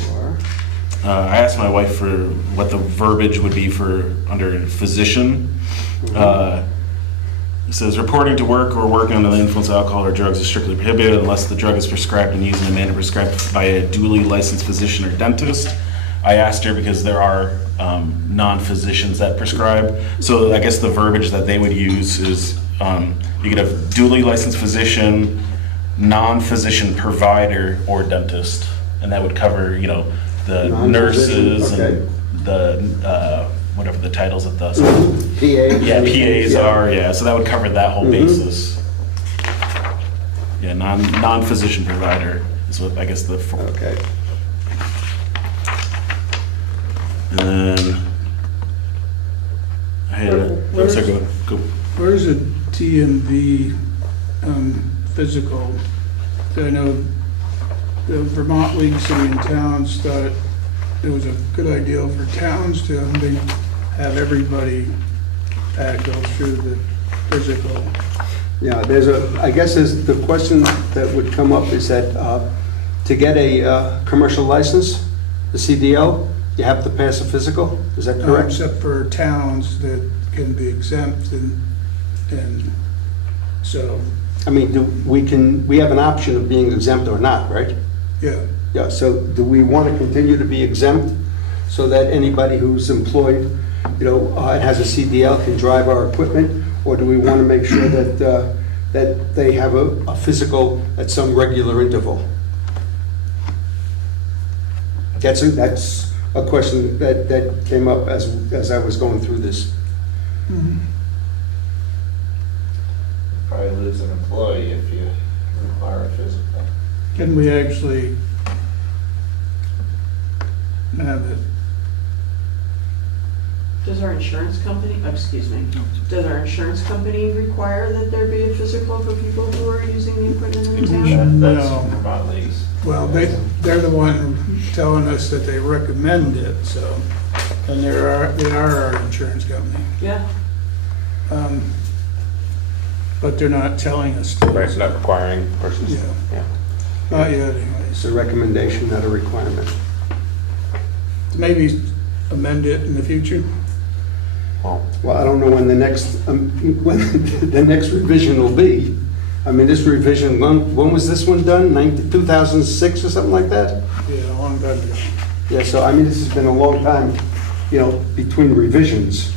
are. I asked my wife for what the verbiage would be for under physician. It says reporting to work or working under the influence of alcohol or drugs is strictly prohibited unless the drug is prescribed and used in a manner prescribed by a duly licensed physician or dentist. I asked her because there are non-physicians that prescribe. So I guess the verbiage that they would use is you could have duly licensed physician, non-physician provider, or dentist. And that would cover, the Non-physician, nurses okay. and the, whatever the titles of the, PAs. yeah, PAs are, yeah, so that would cover that whole Mhm. basis. Yeah, non-physician provider is what, I guess, Okay. and then I had, I'm sorry, go. where's the TMV physical? I know the Vermont League City and Towns thought it was a good idea for towns to have everybody go through the physical. Yeah, I guess the question that would come up is that to get a commercial license, the CDL, you have to pass a physical, is that correct? Except for towns that can be exempt and so, I mean, we have an option of being exempt or not, right? yeah. Yeah, so do we want to continue to be exempt so that anybody who's employed, and has a CDL can drive our equipment? Or do we want to make sure that they have a physical at some regular interval? That's a question that came up as I was going through this. Probably lose an employee if you require a physical. Can we actually have it? Does our insurance company, does our insurance company require that there be a physical for people who are using the equipment in the town? That's No. Vermont Leagues. Well, they're the one telling us that they recommend it, so, and they are our insurance company. Yeah, But they're not telling us to. Right, it's not requiring versus, Yeah. yeah. Not yet It's anyways. a recommendation, not a requirement. Maybe amend it in the future. Well, Well, I don't know when the next revision will be. I mean, this revision, when was this one done? 2006 or something like that? Yeah, a long time ago. Yeah, so I mean, this has been a long time, between revisions.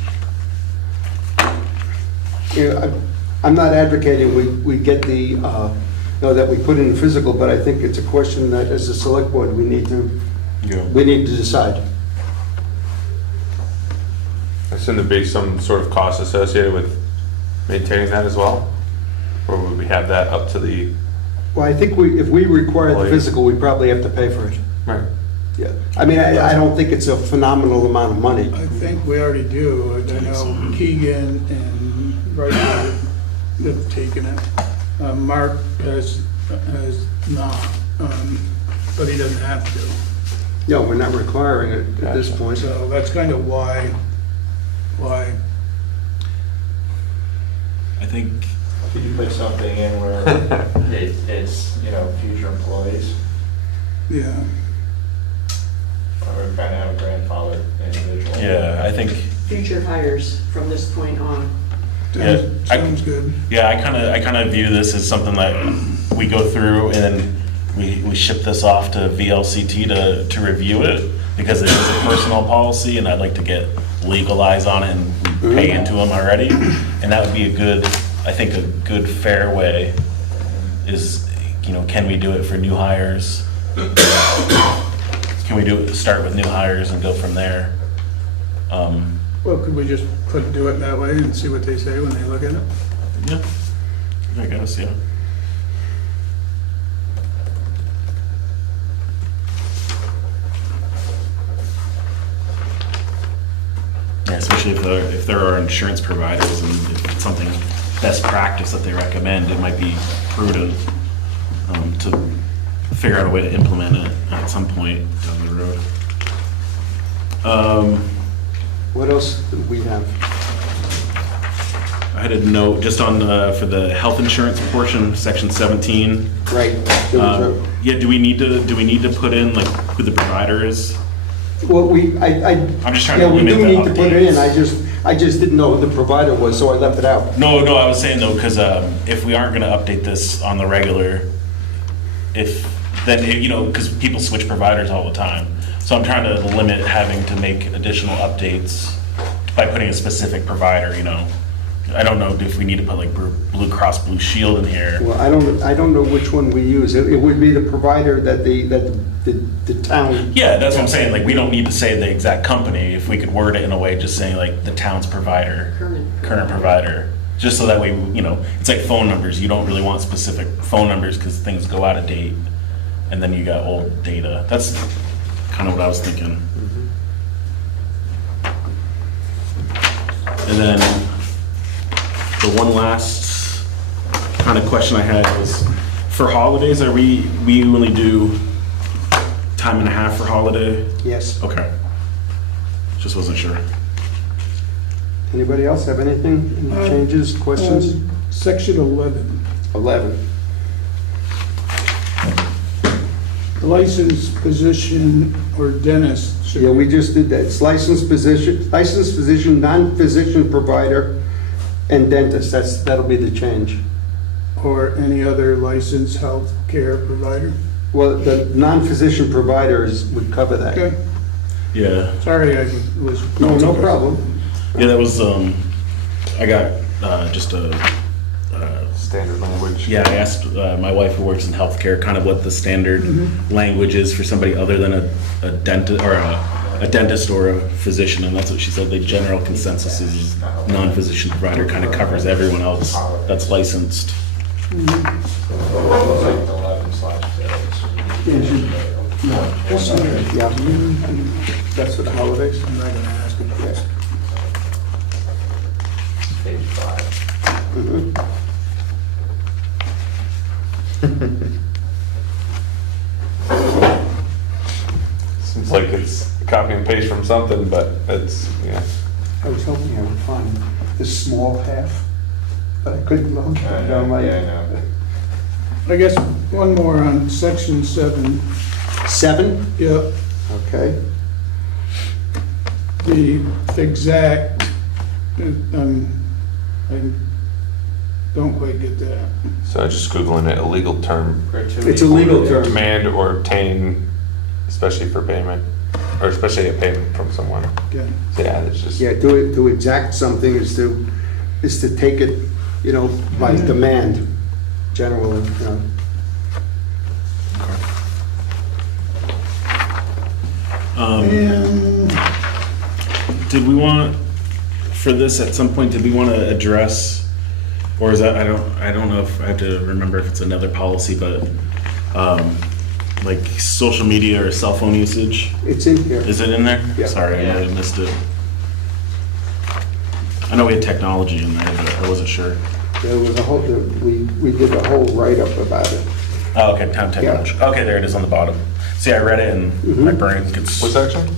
I'm not advocating we get that we put in physical, but I think it's a question that as a select board, we need to decide. I assume there'd be some sort of cost associated with maintaining that as well? Or would we have that up to the, Well, I think if we require the Employee. physical, we probably have to pay for it. right, Yeah, I mean, I don't think it's a phenomenal amount of money. I think we already do. I know Keegan and Wright have taken it. Mark has not, but he doesn't have to. No, we're not requiring it at this point. So that's kind of why, I think, Could you put something in where it's, you know, future employees, yeah. or kind of have a grandfather individual? yeah, I think, Future hires from this point on. Yeah, Sounds good. yeah, I kind of view this as something that we go through and we ship this off to VLCT to review it, because it is a personal policy, and I'd like to get legal eyes on it, and we pay into them already. And that would be a good, I think a good fair way is, you know, can we do it for new hires? Can we start with new hires and go from there? Well, could we just do it that way and see what they say when they look at it? Yeah, I guess, yeah. Yeah, especially if there are insurance providers and if it's something best practice that they recommend, it might be prudent to figure out a way to implement it at some point down the road. What else do we have? I had a note just on for the health insurance portion, section 17. Right. There was a- Yeah, do we need to put in like who the provider is? Well, I'm just trying yeah, to we limit do the need to put it in, updates. I just didn't know who the provider was, so I left it out. No, I was saying though, because if we aren't going to update this on the regular, you know, because people switch providers all the time. So I'm trying to limit having to make additional updates by putting a specific provider, you know. I don't know if we need to put like Blue Cross Blue Shield in here. Well, I don't know which one we use. It would be the provider that the town. Yeah, that's what I'm saying. Like, we don't need to say the exact company. If we could word it in a way, just saying like the town's provider, current provider, just so that way, you know, it's like phone numbers. You don't really want specific phone numbers because things go out of date, and then you got old data. That's kind of what I was thinking. And then the one last kind of question I had was, for holidays, we only do time and a half for holiday? Yes. Okay. Just wasn't sure. Anybody else have anything? Any changes, questions? Section 11, 11. licensed physician or dentist. should Yeah, we just did that. It's licensed physician, non-physician provider, and dentist. That'll be the change. Or any other licensed health care provider. Well, the non-physician providers would cover that. Okay, Yeah. sorry, I was. No problem. Yeah, that was, I got just a, Standard language. yeah, I asked my wife who works in healthcare kind of what the standard language is for somebody other than a dentist or a dentist or a physician, and that's what she said. The general consensus is non-physician provider kind of covers everyone else that's licensed. Looks like 11/6. Yeah. That's for the holidays. I'm not gonna ask about this. Page 5. Seems like it's copy and paste from something, but it's, yeah. I was hoping I would find the small half, but I couldn't look. Yeah, I know. I guess one more on section 7. 7? Yep, Okay. the exact, I don't quite get that. So I'm just Googling it, a legal term, Gratuity. It's a legal term. demand or obtain, especially for payment, or especially a payment from someone. Okay. So yeah, it's just. Yeah, to exact something is to take it, you know, by demand, generally, you know. And Did we want, for this at some point, did we want to address, or is that, I don't know if I have to remember if it's another policy, but like social media or cell phone usage? It's in here. Is it in there? Yeah. Sorry, I Yeah. might have missed it. I know we had technology in there, but I wasn't sure. There was a whole, we did a whole write-up about it. Oh, okay, town technology. Okay, there it is on the bottom. See, I read it and my brain gets, What section?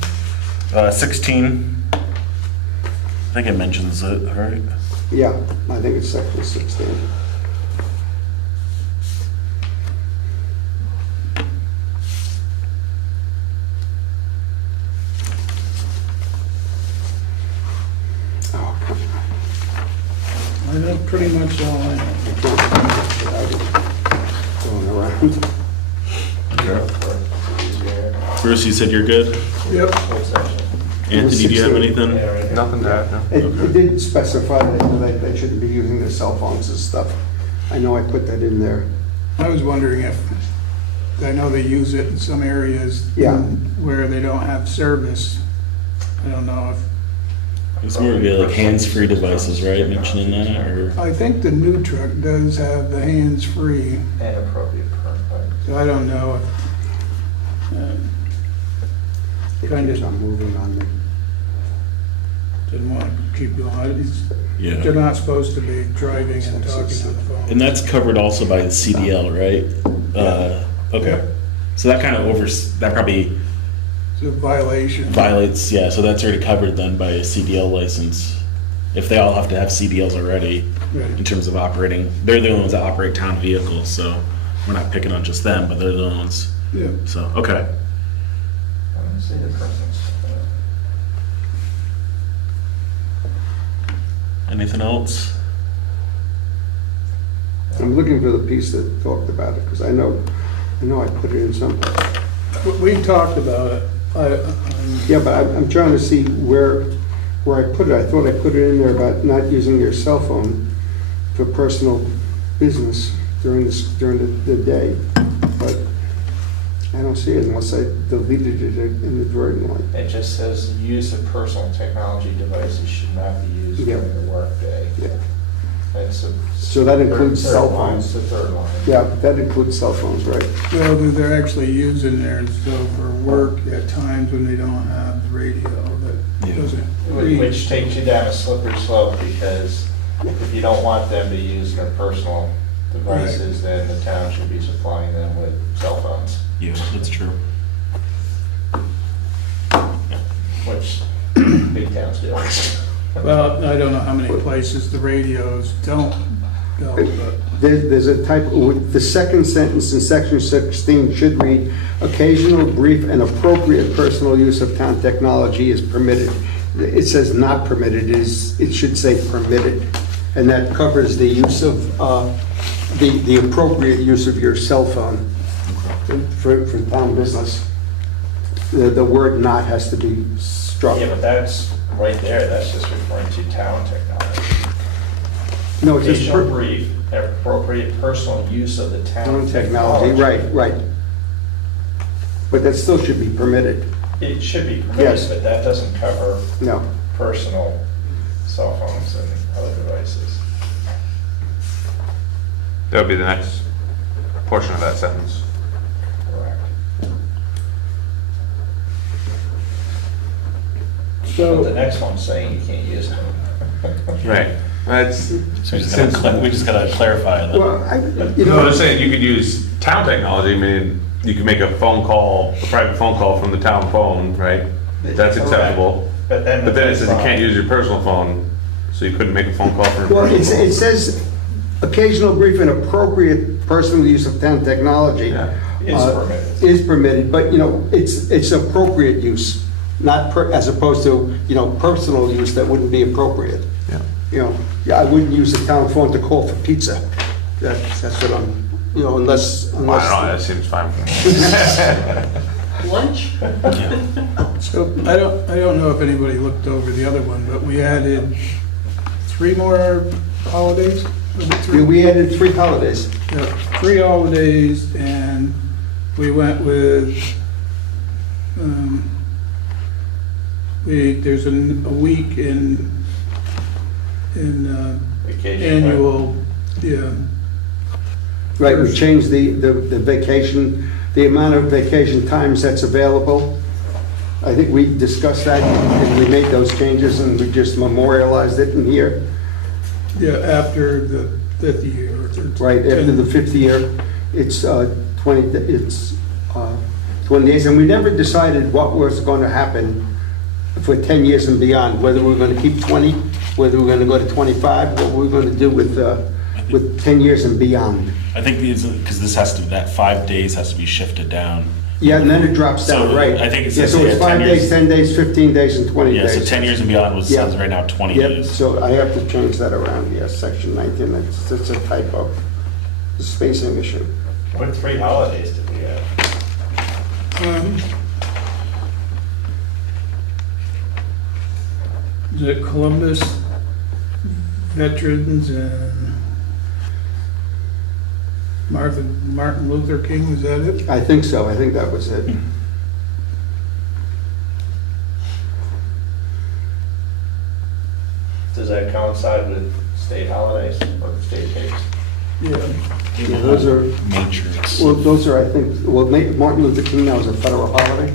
16. I think it mentions it, right? Yeah, I think it's section 16. Oh, come on. I know pretty much all I know. I can't without it going around. Bruce, you said you're good? Yep. What section? Anthony, do you have 16. anything? Yeah, right here. Nothing to add, no? It did specify that they shouldn't be using their cell phones and stuff. I know I put that in there. I was wondering if, I know they use it in some areas Yeah. where they don't have service. I don't know if, It's more of like hands-free devices, right? Mentioning that, or? I think the new truck does have the hands-free, And appropriate permit. so I don't know if, It Kind of. keeps on moving on me. didn't want to keep going. They're Yeah. not supposed to be driving and talking on the phone. And that's covered also by the CDL, right? Okay. So that kind of that probably It's a violation. violates, yeah, so that's already covered then by a CDL license. If they all have to have CDLs already in Right. terms of operating, they're the only ones that operate town vehicles, so we're not picking on just them, but they're the ones. Yeah. So, okay. I don't see the difference. Anything else? I'm looking for the piece that talked about it, because I know I put it in someplace. We talked about it. Yeah, but I'm trying to see where I put it. I thought I put it in there about not using your cell phone for personal business during the day, but I don't see it unless I deleted it in the drawing line. It just says use of personal technology devices should not be used Yeah. during the workday. Yeah. That's a. So that includes third cell line, phones. it's the third line. Yeah, that includes cell phones, right? Well, they're actually using theirs though for work at times when they don't have the radio that Yeah. doesn't read. Which takes you down a slippery slope, because if you don't want them to use their personal devices, then the town should be supplying them with cell phones, Yeah, that's true. which big towns do. Well, I don't know how many places the radios don't go, but There's a type, the second sentence in section 16 should read, occasional, brief, and appropriate personal use of town technology is permitted. It says not permitted, it should say permitted. And that covers the use of, the appropriate use of your cell phone for town business. The word not has to be struck. Yeah, but that's, right there, that's just referring to town technology. No, it says Occasional, brief, and appropriate personal use of the town town technology, right. But that still should be permitted. It should be Yes. permitted, but that doesn't cover No. personal cell phones and other devices. That would be the next portion of that sentence. Correct. But the so, next one's saying you can't use them. Right. That's, So we just gotta clarify that. Well, you no, know. I'm saying you could use town technology, I mean, you could make a phone call, a private phone call from the town phone, right? That's acceptable. But then. But then it says you can't use your personal phone, so you couldn't make a phone call from your Well, personal phone. it says occasional, brief, and appropriate personal use of town technology. Yeah. Is permitted. Is permitted, but, it's appropriate use, not as opposed to, personal use that wouldn't be appropriate. Yeah. I wouldn't use the town phone to call for pizza. That's what I'm, unless. Well, I don't know, that seems fine for me. Lunch? so I don't know if anybody looked over the other one, but we added 3 more holidays. Was it 3? Yeah, we added 3 holidays. Yeah, 3 holidays, and we went with, there's a week in Vacation. annual, yeah, Right, we changed the vacation the amount of vacation times that's available. I think we discussed that, and we made those changes, and we just memorialized it in here. Yeah, after the 5th year. Right, after the 5th year, it's 20 days, and we never decided what was going to happen for 10 years and beyond, whether we were going to keep 20, whether we were going to go to 25, what we were going to do with 10 years and beyond. I think because this has to, that 5 days has to be shifted down. Yeah, and then it drops down, So, right? I think it Yeah, says so it's here 5 10 days, years. 10 days, 15 days, and 20 Yeah, days. so 10 years and beyond was, says Yeah. right now 20 Yep, days. so I have to change that around, yes, section 19, it's a typo, it's a spacing issue. What 3 holidays did we have? Is it Columbus, Veterans, and Martin Luther King, was that it? I think so, I think that was it. Does that coincide with state holidays or state dates? Yeah. Yeah, those are, Matrix. well, those are, I think, well, Martin Luther King now is a federal holiday.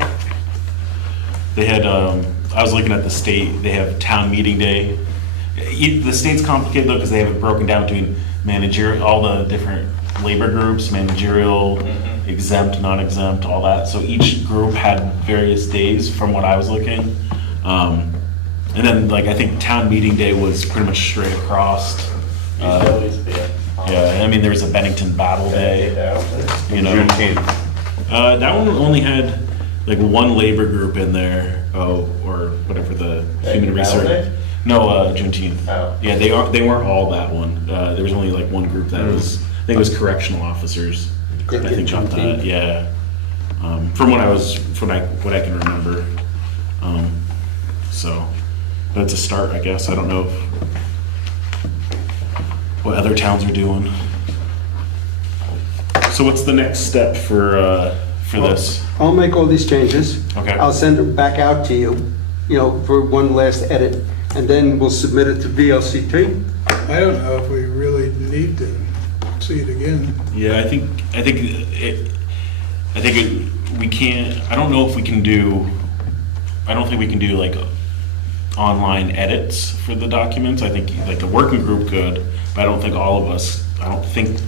They had, I was looking at the state, they have town meeting day. The state's complicated though, because they have it broken down between managerial, all the different labor groups, managerial, exempt, non-exempt, all that. So each group had various days from what I was looking. And then, like, I think town meeting day was pretty much straight across. Used to always be a holiday. Yeah, I mean, there was a Bennington Battle Day, you know. Juneteenth. That one only had like one labor group in there, or whatever the human Battle research. Day? No, Juneteenth. Oh. Yeah, they weren't all that one. There was only like one group that was, I think it was correctional officers. I think got that, Juneteenth. yeah. From what I can remember. So that's a start, I guess. I don't know what other towns are doing. So what's the next step for this? I'll make all these changes. Okay. I'll send it back out to you, for one last edit, and then we'll submit it to VLCT. I don't know if we really need to see it again. Yeah, we can't. I don't know if we can do. I don't think we can do like online edits for the documents. I think like the working group could, but I don't think all of us. I don't think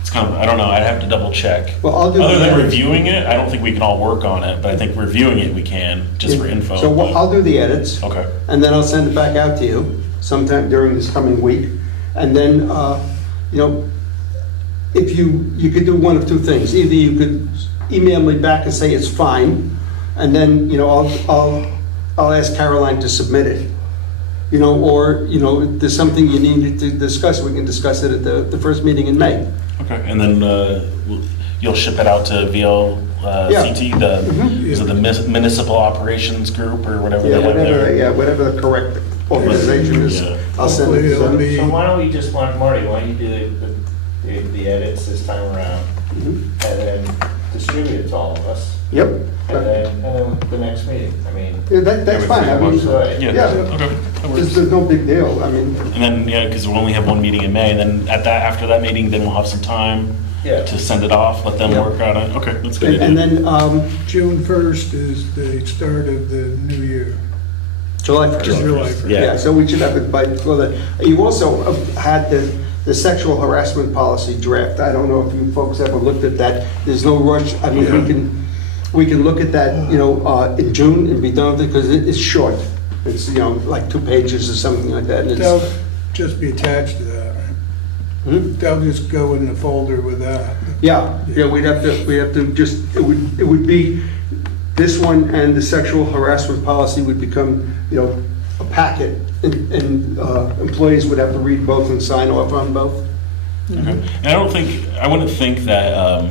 it's kind of. I don't know. I'd have to double check. Well, I'll do Other the than edits. reviewing it, I don't think we can all work on it. But I think reviewing it we can just for info. So but- I'll do the edits. Okay. And then I'll send it back out to you sometime during this coming week. And then, if you could do one of two things. Either you could email me back and say it's fine, and then, I'll ask Caroline to submit it. Or, if there's something you need to discuss, we can discuss it at the first meeting in May. Okay, and then you'll ship it out to VLCT, is it the Municipal Operations Group or whatever Yeah, they have there? whatever the correct organization is, Yeah. I'll send it to Hopefully it'll them. be- So why don't we just, Marty, why don't you do the edits this time around, Mhm. and then distribute it to all of us, Yep. and then the next meeting, I mean. Yeah, that's fine. I mean, Right. Yeah, Yeah. okay, that works. there's no big deal. I mean, And then, yeah, because we'll only have one meeting in May, and then after that meeting, then we'll have some time Yeah. to send it off, let them Yeah. work on it. Okay, that's a good. and idea. then June 1st is the start of the new year. July 1st. July 1st. Yeah, so we should have it by, before that. You also had the sexual harassment policy draft. I don't know if you folks ever looked at that. There's no rush. I mean, we can look at that, in June and be done with it, because it's short. It's, like 2 pages or something like that. And They'll it's, just be attached to that, right? Hmm? They'll just go in the folder with that. Yeah, we'd have to just, it would be, this one and the sexual harassment policy would become, a packet, and employees would have to read both and sign off on both. Okay. And I wouldn't think that,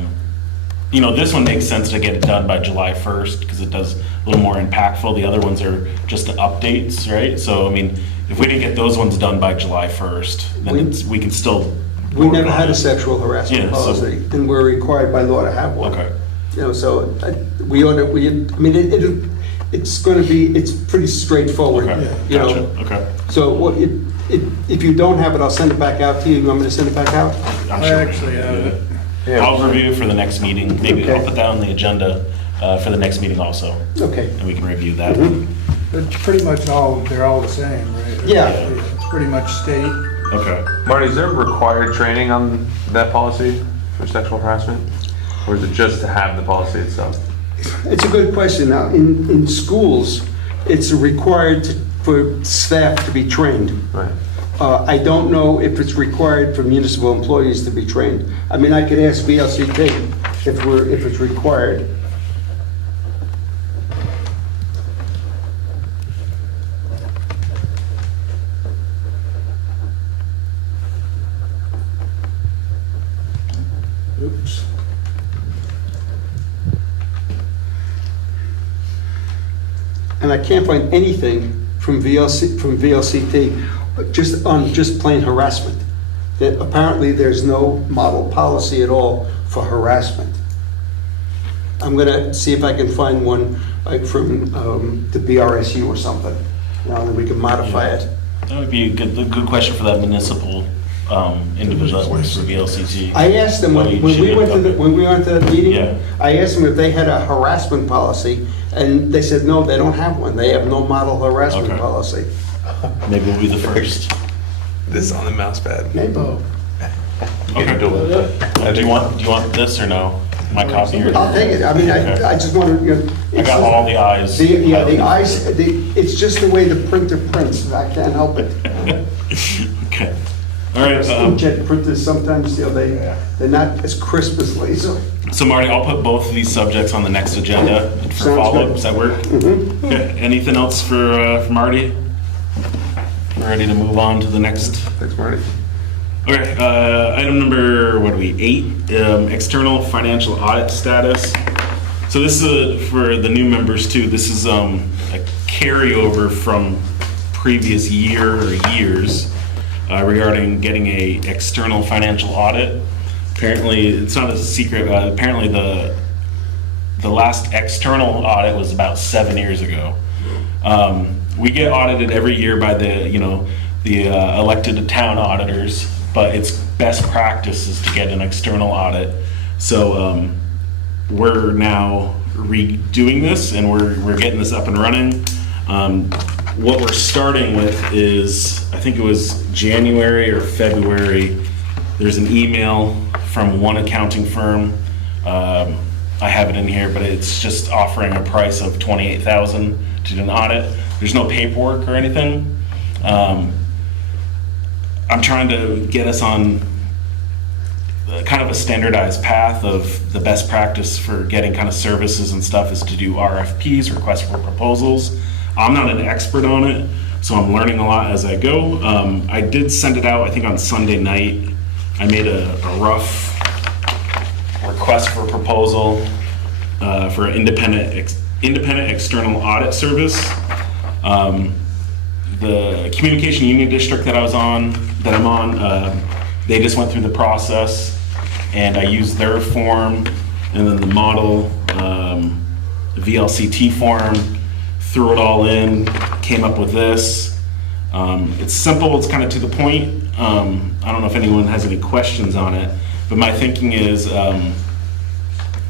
this one makes sense to get it done by July 1st, because it does a little more impactful. The other ones are just the updates, right? So, I mean, if we didn't get those ones done by July 1st, then we can still. We work never on had a it. sexual harassment Yeah, so- policy, and we're required by law to have one. Okay. So it's going to be, it's pretty straightforward. Okay, you know. gotcha, okay. So if you don't have it, I'll send it back out to you. You want me to send it back out? I'm I sure- actually have it. Yeah. I'll review for the next meeting. Maybe I'll Okay. put that on the agenda for the next meeting also, Okay. and we can review that. Mhm. It's pretty much they're all the same, right? Yeah. It's pretty much state. Okay. Marty, is there required training on that policy for sexual harassment? Or is it just to have the policy itself? It's a good question. Now, in schools, it's required for staff to be trained. Right. I don't know if it's required for municipal employees to be trained. I mean, I could ask VLCT if it's required. Oops. And I can't find anything from VLCT, just plain harassment. That apparently there's no model policy at all for harassment. I'm gonna see if I can find one like from the BRSU or something, then we can modify it. That would be a good question for that municipal individual that works for VLCT. I asked them, Well, when you should we get went to it. when we went to the meeting, Yeah. I asked them if they had a harassment policy, and they said, no, they don't have one. They have no model harassment Okay. policy. Maybe we'll be the first. This on the mouse pad. Maybe. You Okay. can do it. Do you want this or no? My copy or? I'll take it. I mean, Okay. I just want to, I got all the eyes. Yeah, the eyes, it's just the way the printer prints. I can't help it. Okay. All right. Inkjet printers sometimes, they're not as crisp as laser. So Marty, I'll put both of these subjects on the next agenda for Sounds follow-up. good. Does that work? Okay. Anything else for Marty? We're ready to move on to the next. Thanks, Marty. Okay, item number, 8, external financial audit status. So this is for the new members too. This is a carryover from previous year or years regarding getting a external financial audit. Apparently, it's not a secret, apparently the last external audit was about 7 years ago. We get audited every year by the elected town auditors, but it's best practice is to get an external audit. So we're now redoing this, and we're getting this up and running. What we're starting with is, I think it was January or February, there's an email from one accounting firm. I have it in here, but it's just offering a price of $28,000 to do an audit. There's no paperwork or anything. I'm trying to get us on kind of a standardized path of the best practice for getting kind of services and stuff is to do RFPs, requests for proposals. I'm not an expert on it, so I'm learning a lot as I go. I did send it out, I think on Sunday night. I made a rough request for proposal for an independent external audit service. The communication union district that I'm on, they just went through the process, and I used their form, and then the model VLCT form, threw it all in, came up with this. It's simple, it's kind of to the point. I don't know if anyone has any questions on it, but my thinking is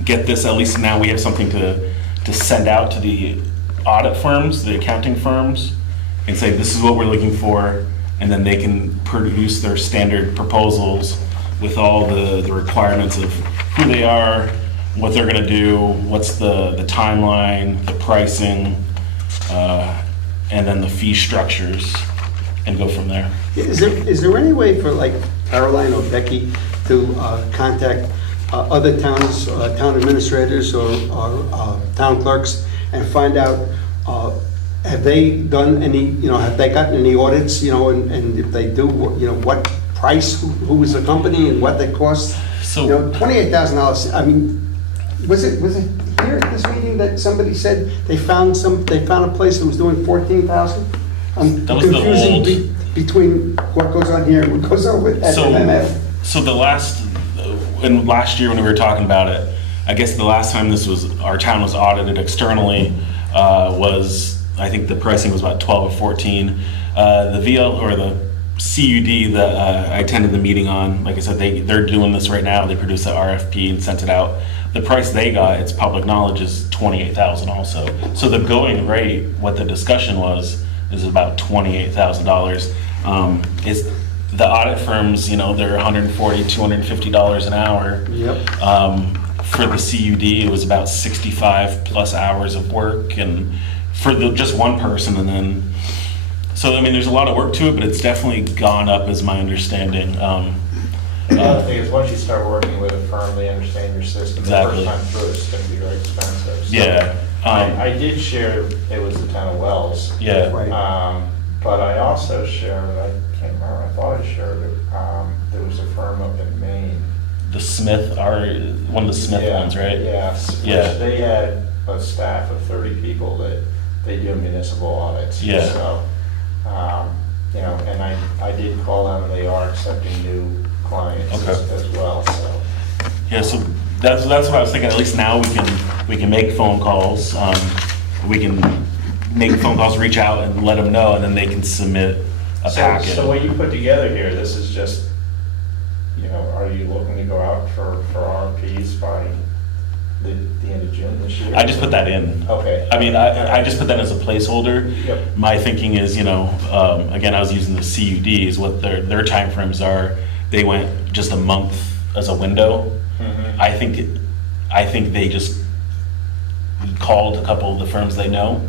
get this, at least now we have something to send out to the audit firms, the accounting firms, and say this is what we're looking for, and then they can produce their standard proposals with all the requirements of who they are, what they're gonna do, what's the timeline, the pricing, and then the fee structures, and go from there. Is there any way for like Caroline or Becky to contact other towns, town administrators or town clerks and find out, have they done any, have they gotten any audits, and if they do, what price, who is the company and what they cost? So- $28,000, I mean, was it here at this meeting that somebody said they found a place that was doing 14,000? I'm That was the confusing old- between what goes on here and what goes on with MMF. So last year when we were talking about it, I guess the last time our town was audited externally was, I think the pricing was about 12 or 14. The CUD that I attended the meeting on, like I said, they're doing this right now. They produced the RFP and sent it out. The price they got, it's public knowledge, is $28,000 also. So the going rate, what the discussion was, is about $28,000. It's the audit firms, you know, they're $140, $250 an hour. Yep. For the CUD, it was about 65 plus hours of work, and for just one person, and then, so I mean, there's a lot of work to it, but it's definitely gone up, is my understanding. The other thing is, once you start working with a firm, they understand your system. Exactly. The first time through, it's going to be very expensive. So Yeah. I did share, it was the town of Wells. Yeah. Right. But I also shared, I can't remember, I thought I shared it, there was a firm up in Maine. The Smith, one of the Smith Yeah, ones, right? Yes. Yeah. Which they had a staff of 30 people that they do municipal audits. Yeah. So, you know, and I did call them, and they are accepting new clients Okay. as well, so. Yeah, so that's what I was thinking. At least now we can make phone calls. We can make phone calls, reach out and let them know, and then they can submit a packet. So what you put together here, this is just, you know, are you looking to go out for RFPs by the end of June this year? I just put that in. Okay. I mean, I just put that as a placeholder. Yep. My thinking is, you know, again, I was using the CUDs, what their timeframes are. They went just a month as a window. Mhm. I think they just called a couple of the firms they know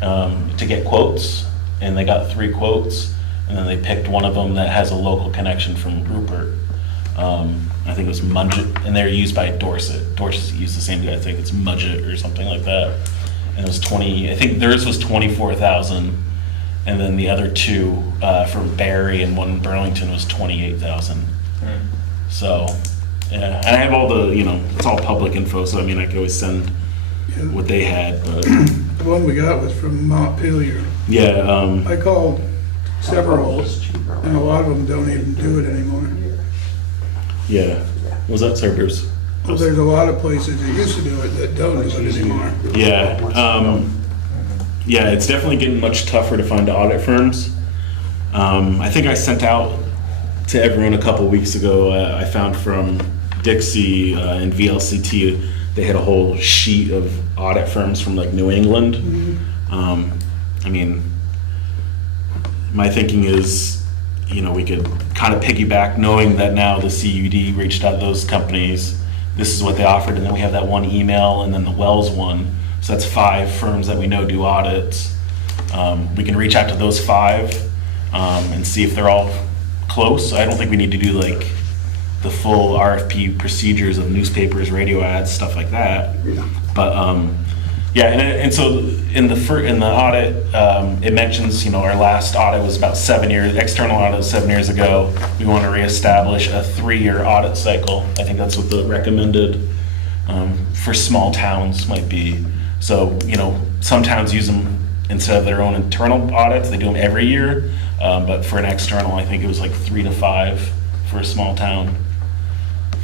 to get quotes, and they got 3 quotes, and then they picked one of them that has a local connection from Rupert. I think it was Mudgett, and they're used by Dorset. Dorset used the same guy. I think it's Mudgett or something like that. And it was I think theirs was 24,000, and then the other 2 from Barry and one in Burlington was 28,000. Hmm. So, yeah, and I have all the, you know, it's all public info, so I mean, I could always send what they had, but, The one we got was from Montpelier. yeah, I called several, and a lot of them don't even do it anymore. yeah. Was that, sorry, Bruce? Well, there's a lot of places that used to do it that don't do it anymore. Yeah, yeah, it's definitely getting much tougher to find audit firms. I think I sent out to everyone a couple weeks ago, I found from Dixie and VLCT, they had a whole sheet of audit firms from like New England. I mean, my thinking is, you know, we could kind of piggyback, knowing that now the CUD reached out to those companies, this is what they offered, and then we have that one email, and then the Wells one. So that's 5 firms that we know do audits. We can reach out to those 5 and see if they're all close. I don't think we need to do like the full RFP procedures of newspapers, radio ads, stuff like that. But yeah, and so in the audit, it mentions, you know, our last audit was about 7 years, external audit was 7 years ago. We want to reestablish a 3-year audit cycle. I think that's what the recommended for small towns might be. So, you know, some towns use them instead of their own internal audits, they do them every year. But for an external, I think it was like 3 to 5 for a small town.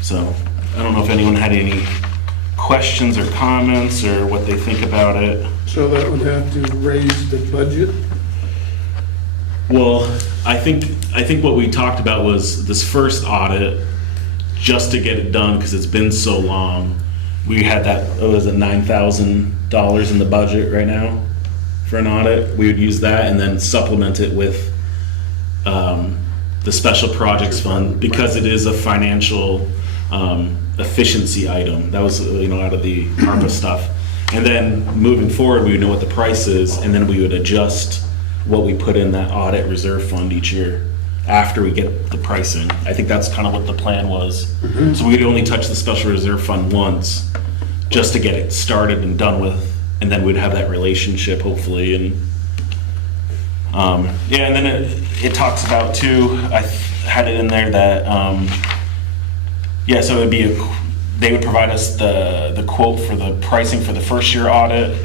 So I don't know if anyone had any questions or comments or what they think about it. So that would have to raise the budget? Well, I think what we talked about was this first audit, just to get it done, because it's been so long. We had that, was it $9,000 in the budget right now for an audit? We would use that and then supplement it with the special projects fund, because it is a financial efficiency item. That was, you know, out of the ARPA stuff. And then moving forward, we would know what the price is, and then we would adjust what we put in that audit reserve fund each year after we get the pricing. I think that's kind of what the plan was. So we'd only touch the special reserve fund once, just to get it started and done with, and then we'd have that relationship hopefully. And yeah, and then it talks about too, I had it in there that, yeah, so it would be, they would provide us the quote for the pricing for the first year audit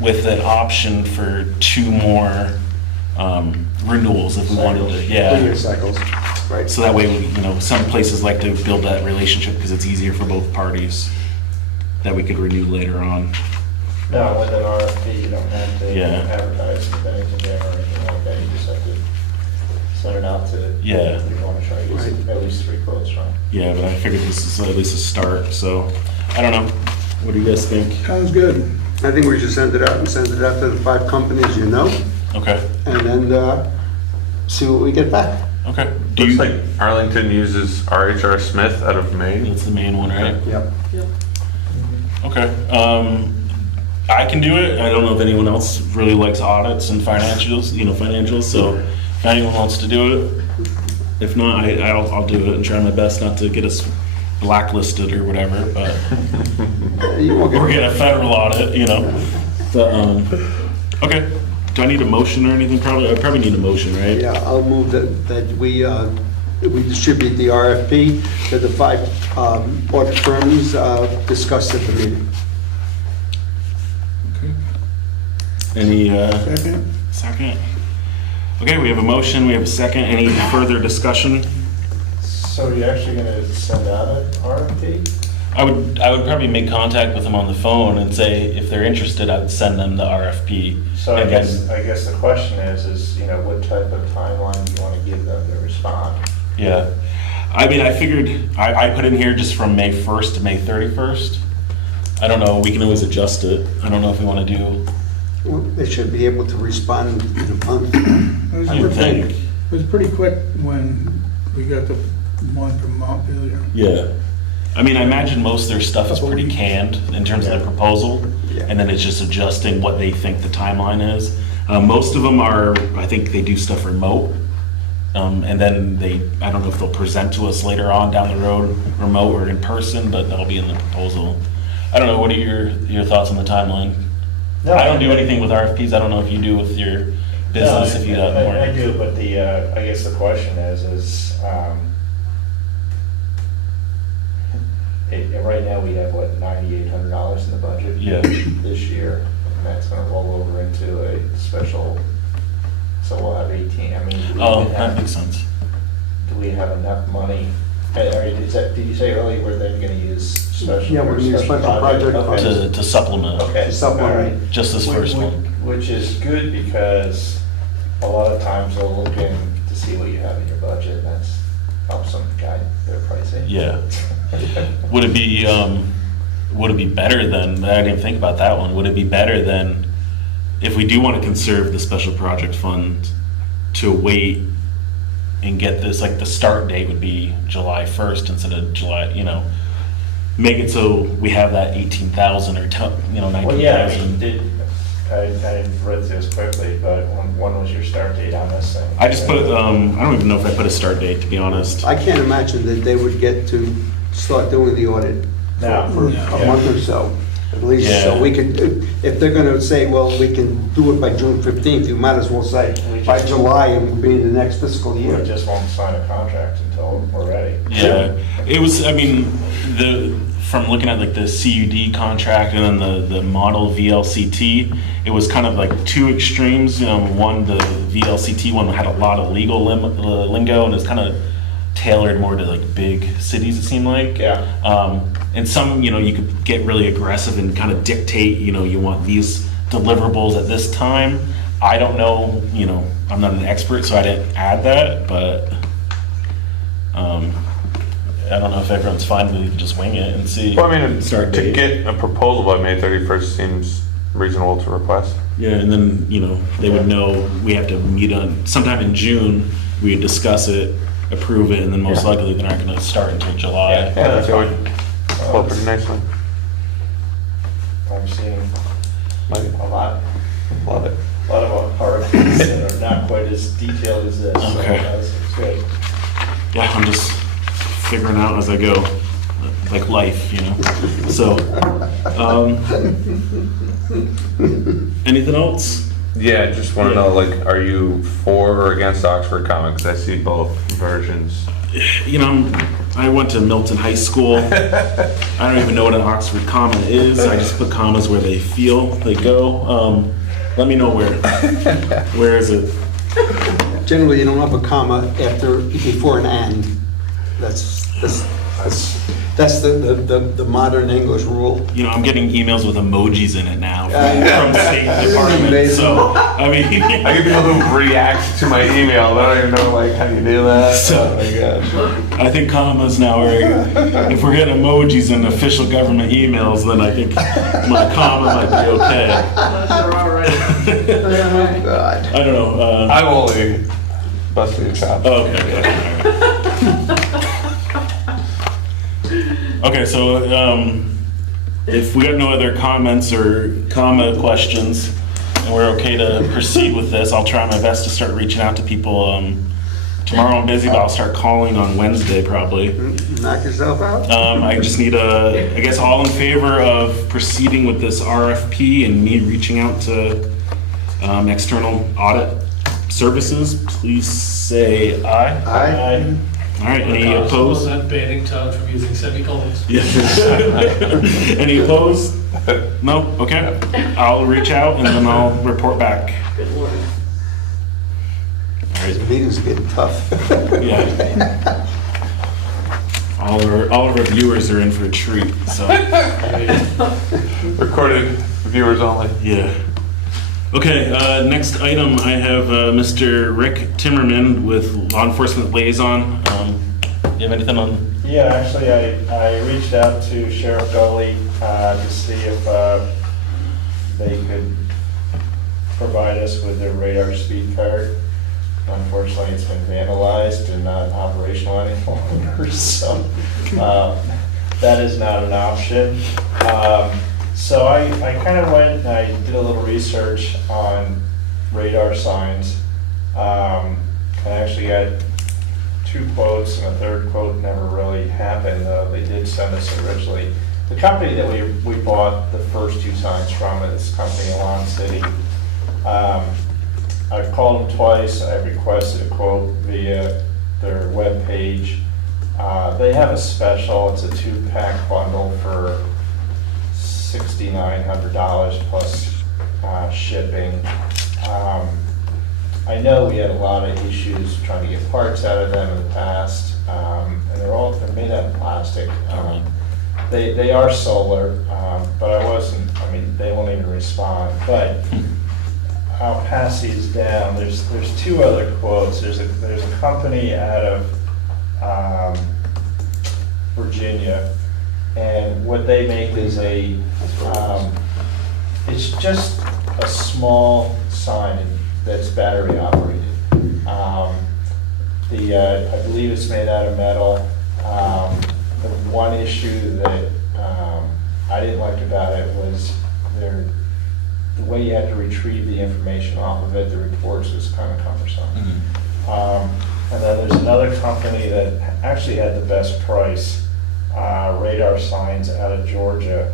with an option for 2 more renewals if we wanted to, yeah. 3-year cycles, right. So that way, we, you know, some places like to build that relationship because it's easier for both parties, that we could renew later on. No, with an RFP, you don't have to Yeah. advertise the things again or anything like that, you just have to send it out to. Yeah. We want to try to get at least 3 quotes from. Yeah, but I figured this is at least a start, so, I don't know. What do you guys think? Sounds good. I think we should send it out and send it out to the 5 companies you know, Okay, and then see what we get back. okay. Do Looks you, like Arlington uses R.H.R. Smith out of Maine. that's the main one, right? Yep. Okay, I can do it. I don't know if anyone else really likes audits and financials, so if anyone wants to do it, if not, I'll do it and try my best not to get us blacklisted or whatever, but, You won't or get get a federal audit, but, okay. Do I need a motion or anything? I probably need a motion, right? Yeah, I'll move that we distribute the RFP to the 5 audit firms discussed at the meeting. Okay. Any, Second? second? Okay, we have a motion, we have a second. Any further discussion? So you're actually gonna send out an RFP? I would probably make contact with them on the phone and say, if they're interested, I would send them the RFP. So I And then- guess the question is, what type of timeline do you want to give them to respond? Yeah. I mean, I figured, I put in here just from May 1st to May 31st. I don't know, we can always adjust it. I don't know if we want to do, Well, they should be able to respond in a month. I would think. It was pretty quick when we got the one from Montpelier. Yeah. I mean, I imagine most of their stuff is Couple pretty weeks. canned in terms of the proposal, Yeah. and then it's just adjusting what they think the timeline is. Most of them are, I think they do stuff remote, and then I don't know if they'll present to us later on down the road, remote or in person, but that'll be in the proposal. I don't know, what are your thoughts on the timeline? No, I don't do anything with RFPs, I don't know if you do with your business, if you have more. I do, but I guess the question is, right now we have, $9,800 in the budget? Yeah. This year, and that's gonna roll over into a special, so we'll have 18, I mean. Oh, that makes sense. Do we have enough money? Did you say earlier we're then gonna use special? Yeah, we're gonna use special project Okay. To supplement, Okay. To supplement. All right. just this first one. Which is good, because a lot of times they'll look in to see what you have in your budget, and that's helps them guide their pricing. Yeah. Would it be better than, I didn't think about that one, would it be better than, if we do want to conserve the special project fund, to wait and get this, like the start date would be July 1st instead of July, make it so we have that 18,000 or, 19,000. Well, yeah, I mean, I read through this quickly, but when was your start date on this thing? I just put, I don't even know if I put a start date, to be honest. I can't imagine that they would get to start doing the audit No. for a Yeah. month or so, at least. So Yeah. we could, if they're gonna say, well, we can do it by June 15th, you might as well say by July and we'll be in the next fiscal We year. just won't sign a contract until we're ready. Yeah, it was, I mean, from looking at like the CUD contract and then the model VLCT, it was kind of like 2 extremes. One, the VLCT one had a lot of legal lingo and it's kind of tailored more to like big cities, it seemed like. Yeah. And some, you could get really aggressive and kind of dictate, you want these deliverables at this time. I don't know, I'm not an expert, so I didn't add that, but I don't know if everyone's fine with it, just wing it and see. Well, I mean, Start to date. get a proposal by May 31st seems reasonable to request. Yeah, and then, they would know we have to meet on, sometime in June, we would discuss it, approve it, and then most Yeah. likely they're not gonna start until July. Yeah, that's that would fine. flow pretty nicely. I'm seeing Like it. a lot Love it. of RFPs that are not quite as detailed as this. so Okay. that's good. Yeah, I'm just figuring out as I go, like life, So, anything else? Yeah, I just want to Yeah. know, like, are you for or against Oxford Comics? I see both versions. I went to Milton High School. I don't even know what an Oxford comma is. I just put commas where they feel they go. Let me know where is it? Generally, you don't have a comma before an and. That's That's the modern English rule. You know, I'm getting emails with emojis in it now Yeah. from State Amazing. Department, so, I mean. I get people who react to my email. I don't even know like how you do that. So- Oh my gosh. I think commas now are, if we're getting emojis in official government emails, then I think my comma might be okay. Those are all right. Oh, God. I don't know. I'm only busting your chops. Okay. Okay, so if we got no other comments or comma questions, and we're okay to proceed with this, I'll try my best to start reaching out to people. Tomorrow I'm busy, but I'll start calling on Wednesday probably. Knock yourself out? I just need I guess all in favor of proceeding with this RFP and me reaching out to external audit services, please say aye. Aye. All right, any opposed? Not banning Todd from using semicolons. Yeah. Any opposed? No? Okay. I'll reach out and then I'll report back. Good lord. These meetings are getting tough. Yeah. All of our viewers are in for a treat, so, Recorded viewers only. yeah. Okay, next item, I have Mr. Rick Timmerman with Law Enforcement Liaison. You have anything on? Yeah, actually, I reached out to Sheriff Gully to see if they could provide us with their radar speed card. Unfortunately, it's been vandalized and not operational any longer, so that is not an option. So I kind of went and I did a little research on radar signs. I actually got 2 quotes, and a third quote never really happened. They did send us originally. The company that we bought the first 2 signs from is company Elon City. I've called them twice. I've requested a quote via their webpage. They have a special. It's a 2-pack bundle for $6,900 plus shipping. I know we had a lot of issues trying to get parts out of them in the past, and they're made out of plastic. They are solar, but they won't even respond. But I'll pass these down. There's 2 other quotes. There's a company out of Virginia, and what they make is it's just a small sign that's battery operated. I believe it's made out of metal. The one issue that I didn't like about it was the way you had to retrieve the information off of it, the reports, was kind of cumbersome. And then there's another company that actually had the best price, radar signs out of Georgia.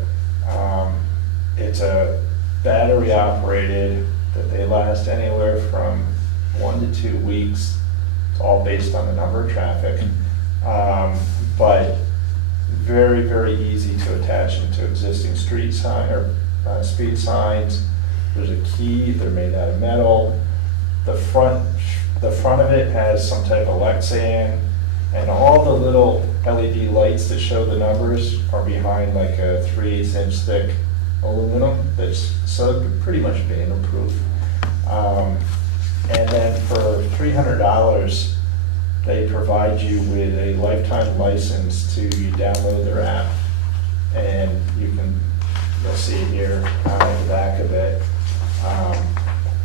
It's a battery operated, that they last anywhere from 1 to 2 weeks. It's all based on the number of traffic. But very, very easy to attach into existing street sign or speed signs. There's a key, they're made out of metal. The front of it has some type of Lexan, and all the little LED lights that show the numbers are behind like a 3/8 inch thick aluminum so they're pretty much vandal-proof. And then for $300, they provide you with a lifetime license to download their app, and you'll see it here on the back of it.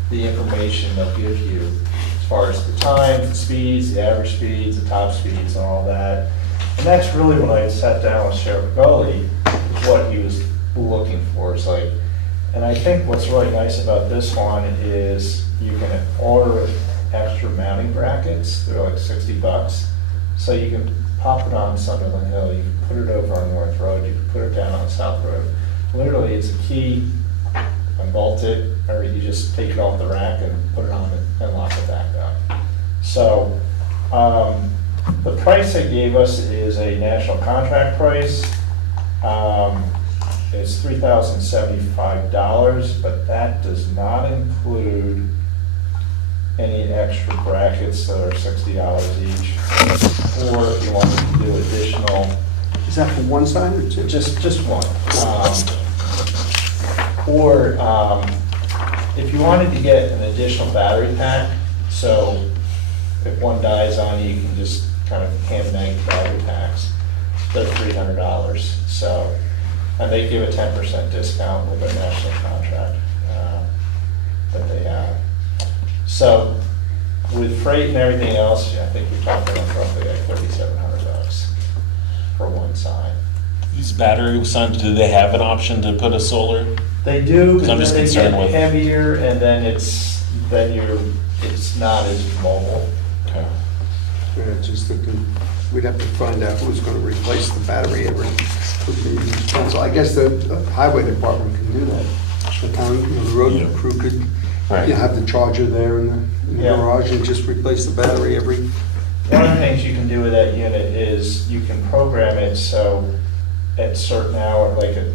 The information they'll give you as far as the times, the speeds, the average speeds, the top speeds, and all that. And that's really when I sat down with Sheriff Gully, what he was looking for. And I think what's really nice about this one is you can order extra mounting brackets. They're like $60. So you can pop it on Sunderland Hill, you can put it over on North Road, you can put it down on South Road. Literally, it's a key, unbolt it, or you just take it off the rack and put it on and lock it back up. So the price they gave us is a national contract price. It's $3,075, but that does not include any extra brackets that are $60 each, or if you want to do additional Is that for one sign or two? Just one. Or if you wanted to get an additional battery pack, so if one dies on you, you can just kind of hand make battery packs. They're $300. So, and they give a 10% discount with their national contract that they have. So with freight and everything else, I think we're talking about roughly like $3,700 for one sign. These battery signs, do they have an option to put a solar? They do, So but I'm just then they concerned get with- heavier, and then it's not as mobile. Okay. Yeah, just thinking, we'd have to find out who's gonna replace the battery every, would be responsible. I guess the highway department can do that. The town, you know, the road Yeah. crew could, Right. you know, have the charger there in the Yeah. garage and just replace the battery every, One of the things you can do with that unit is you can program it so at certain hour, like at,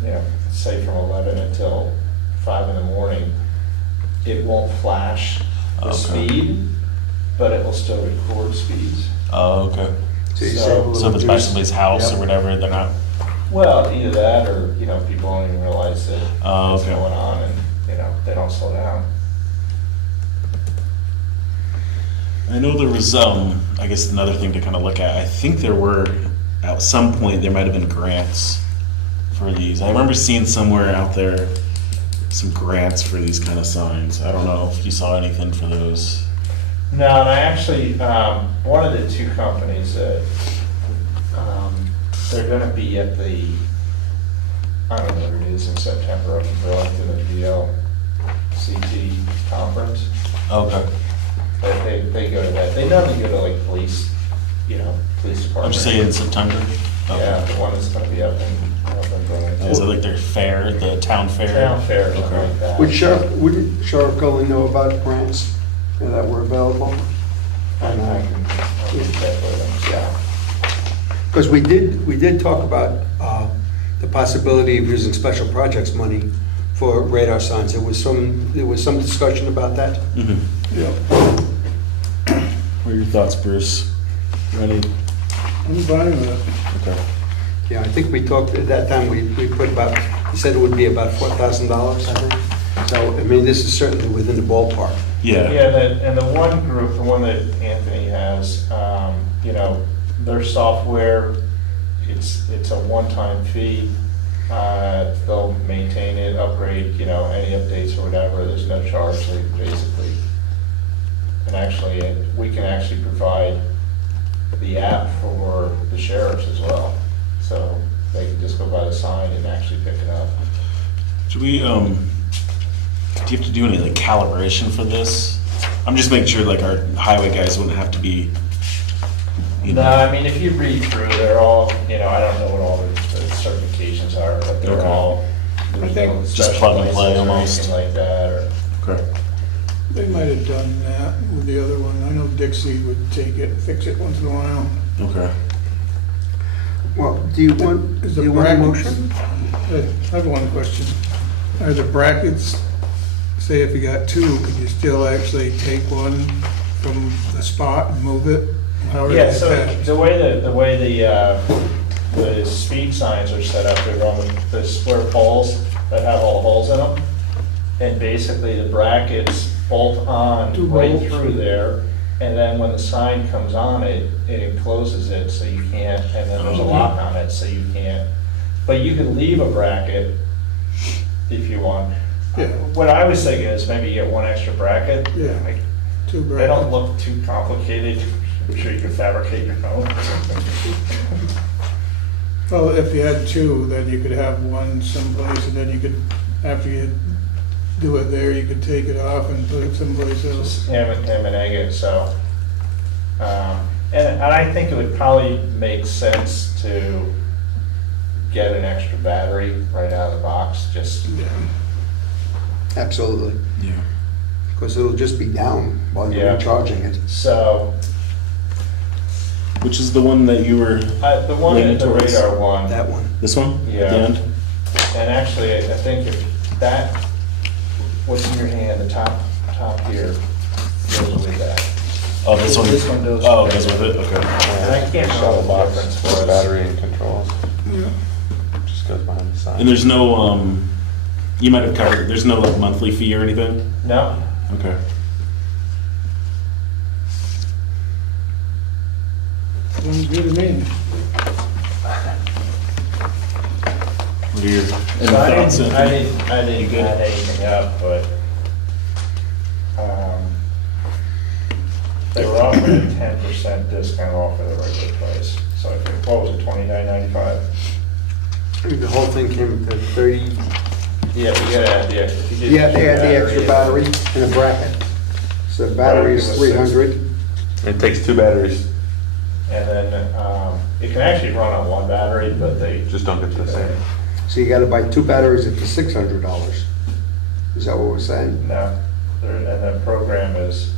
you know, say from 11 until 5 in the morning, it won't flash the Okay. speed, but it will still record speeds. Oh, okay. so you So- say. we'll So if it's by reduce- somebody's house or Yep. whatever, they're not, Well, either that or, you know, people don't even realize that Oh, what's okay. going on and, you know, they don't slow down. I know there was, I guess another thing to kind of look at, I think there were, at some point, there might have been grants for these. I remember seeing somewhere out there some grants for these kind of signs. I don't know if you saw anything for those. No, and I actually, one of the two companies that, they're gonna be at the, I don't know what it is in September up in Burlington, the VLCT conference. Okay. They go to that. They normally go to like police, you know, police I'm department. just saying in September. Okay. Yeah, the one that's gonna be up in Burlington. Is it like their fair, the town fair? Town fair, or something Okay. like that. Would Sheriff Gully know about grants that were available? I can check with them, yeah. Because we did talk about the possibility of using special projects money for radar signs. There was some discussion about that. Mhm. Yeah, What are your thoughts, Bruce? Ready? I'm fine with it. Okay. Yeah, I think we talked, at that time, we put about, he said it would be about $4,000, I think. So, I mean, this is certainly within the ballpark. Yeah. Yeah, and the one group, the one that Anthony has, you know, their software, it's a one-time fee. They'll maintain it, upgrade, you know, any updates or whatever, there's no charge, basically. And actually, we can actually provide the app for the sheriffs as well. So they can just go by the sign and actually pick it up. Do we, do you have to do any like calibration for this? I'm just making sure like our highway guys wouldn't have to be, you No, know. I mean, if you read through, they're all, you know, I don't know what all the certifications are, but they're Okay. all. I think there's no just special plug and play license or almost. anything like that, or. Okay. They might have done that with the other one. I know Dixie would take it, fix it once in a while. Okay. Well, do you want Is a the brackets- motion? I have one question. Are the brackets, say if you got two, could you still actually take one from the spot and move it? How are they Yeah, so attached? the way the speed signs are set up, they're on the square poles that have all the holes in them. And basically the brackets bolt on Two right bolts. through there. And then when the sign comes on it, it encloses it so you can't, and then there's a lock on it so you can't. But you can leave a bracket if you want. Yeah. What I was thinking is maybe get one extra bracket. Yeah. Like, Two they don't brackets? look too complicated. I'm sure you can fabricate your own. Well, if you had two, then you could have one someplace and then you could, after you do it there, you could take it off and put it someplace else. Just ham and egg it, so. And I think it would probably make sense to get an extra battery right out of the box, just, Yeah. Absolutely. Yeah. Because it'll just be down while you're Yeah. recharging it. so. Which is the one that you were, The one, Leaning the towards radar one, That one. this one? At Yeah. the end? and actually, I think if what's in your hand, the top here, goes with that. Oh, this one? This one goes. Oh, it goes with it, okay. And I can't tell the difference for us. Battery and controls. Just goes behind the sign. And there's no, you might have covered, there's no like monthly fee or anything? No, Okay. Sounds good to me. What are your, any so I thoughts? didn't Anthony? add anything up, but, they were offering a 10% discount off of the regular price. So I think, what was it, $29.95? The whole thing came to 30, Yeah, we gotta add the extra. if you did you have to add the extra in- battery and a bracket. So the battery is 300. It takes 2 batteries, And then, it can actually run on one battery, but they. just don't get to the same. So you gotta buy 2 batteries for $600. Is that what we're saying? No, and the program is,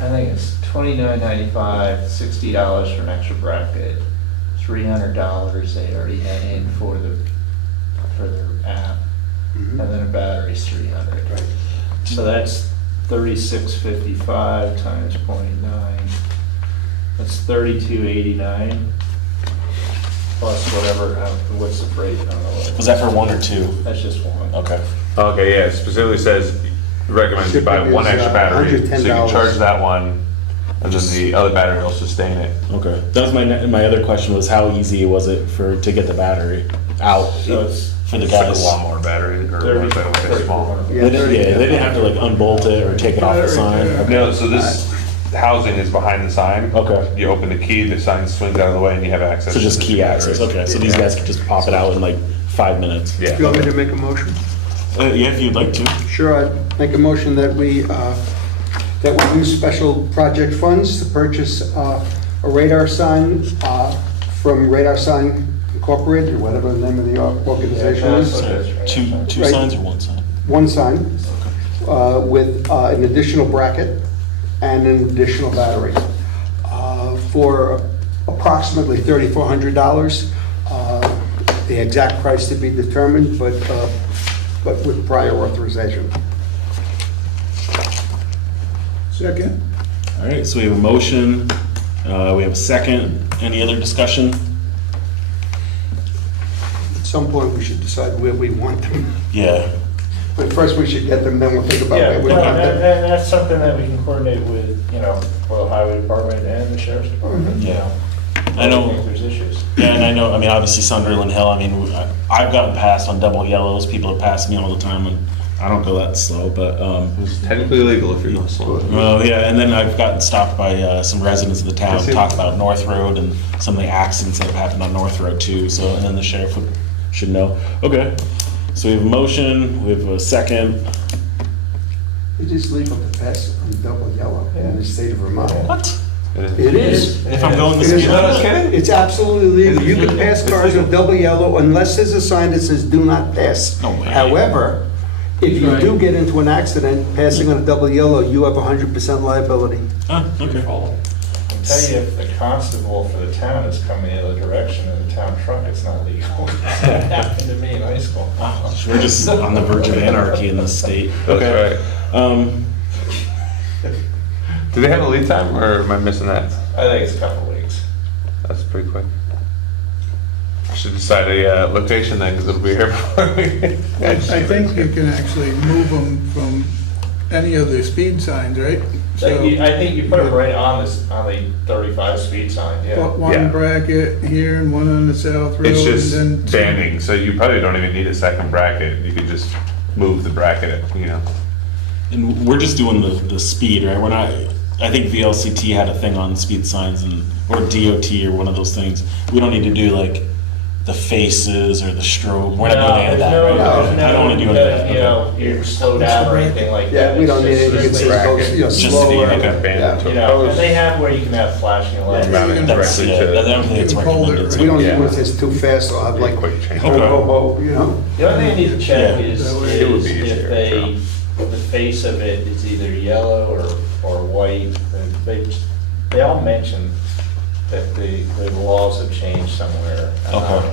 I think it's $29.95, $60 for an extra bracket, $300 they already had in for their app, and then a battery's $300. Right. So that's $36.55 times 0.9. That's $32.89 plus whatever. What's the freight? I don't know. Was that for 1 or 2? That's just one. Okay. Okay, yeah, it specifically says, recommends you buy Shipping one is, extra battery, so you can $110. charge that one, and then the other battery will sustain it. Okay. That was my other question was how easy was it to get the battery out So it's for the It's like a guys? lawnmower battery, or 30, ones that are like small. 3400. Yeah, They didn't have to like unbolt it or take it off the sign? Okay. No, so this housing is behind the sign. Okay. You open the key, the sign swings out of the way, and you have access. So just to key the access, batteries. okay, so these guys could just pop it out in like 5 minutes? Yeah. Do you want me to make a motion? Yeah, if you'd like to. Sure, I'd make a motion that we use special project funds to purchase a radar sign from Radar Sign Incorporated, or whatever the name of the organization is. Two Right. signs or one sign? One sign with an additional bracket and an additional battery for approximately $3,400. The exact price to be determined, but with prior authorization. Second? All right, so we have a motion, we have a second. Any other discussion? At some point, we should decide where we want them. Yeah. But first, we should get them, then we'll think about Yeah, where we no, want and them. that's something that we can coordinate with, well, the highway department and the sheriff's department, Yeah. I I know. don't think there's issues. Yeah, and I know, I mean, obviously Sunderland Hill, I mean, I've gotten passed on double yellows, people have passed me all the time, and I don't go that slow, but, It's technically illegal if you're not slow. well, yeah, and then I've gotten stopped by some residents of the town, talk about North Road and some of the accidents that have happened on North Road too, so, and then the sheriff should know. Okay, so we have a motion, we have a second. It is legal to pass on double yellow in the state of Vermont. What? It is. If I'm going the It is. speed limit? It's absolutely legal. You can pass cars with double yellow unless there's a sign that says do not pass. No way. However, if you do get into an accident passing on a double yellow, you have 100% liability. Ah, okay. I'll tell you, if the constable for the town is coming the other direction in the town truck, it's not legal. That happened to me in high school. We're just on the verge of anarchy in this state. That's Okay. right. Do they have a lead time, or am I missing that? I think it's a couple of weeks. That's pretty quick. I should decide a location then, because it'll be here before we. I think you can actually move them from any of the speed signs, right? So I think you put them right on the 35 speed sign, put yeah. Yeah. one bracket here and one on the south road. It's just and then banding, so you probably don't even need a second bracket. You could just move the bracket, And we're just doing the speed, right? We're not, I think VLCT had a thing on speed signs or DOT or one of those things. We don't need to do like the faces or the strobe. We're not doing any of that, right? I don't want to do any of that. Okay. You slow down or anything like that. Yeah, we don't need It's anything that just- says go, Just the- slower. okay. Band You know, and they have where you can have flashing lights. Mount it That's, directly yeah, I don't to. think it's You can hold it, recommended. We don't need Yeah. one that says too fast or have like, Quick change. Okay. you know? The only thing you need to check Yeah. is It would be easier, if the face of it is either yellow or white. They all mention that the laws have changed somewhere. Okay.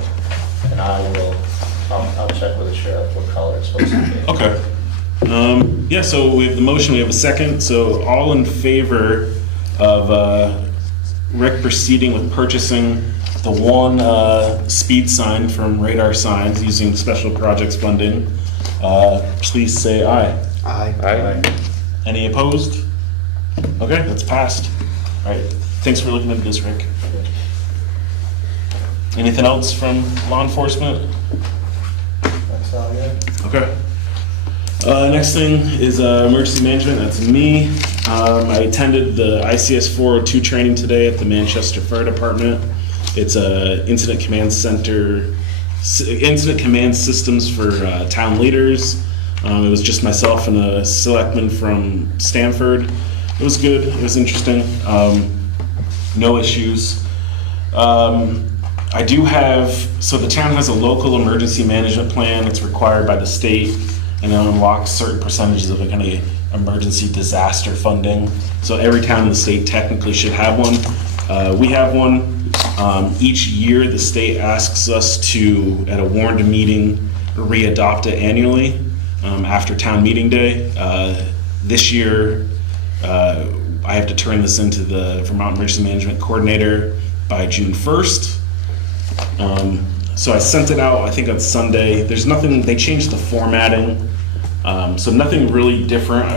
And I'll check with the sheriff what color it's supposed to be. Okay. Yeah, so we have the motion, we have a second, so all in favor of Rick proceeding with purchasing the one speed sign from Radar Signs using special projects funding, please say aye. Aye. Any opposed? Okay, that's passed. All right, thanks for looking into this, Rick. Anything else from law enforcement? That's all good. Okay. Next thing is emergency management. That's me. I attended the ICS 402 training today at the Manchester Fire Department. It's a incident command center, incident command systems for town leaders. It was just myself and a selectman from Stanford. It was good. It was interesting. No issues. I do have, so the town has a local emergency management plan. It's required by the state, and it unlocks certain percentages of any emergency disaster funding. So every town in the state technically should have one. We have one. Each year, the state asks us to, at a warned meeting, re-adopt it annually after town meeting day. This year, I have to turn this into the Vermont Emergency Management Coordinator by June 1st. So I sent it out, I think on Sunday. There's nothing, they changed the formatting, so nothing really different.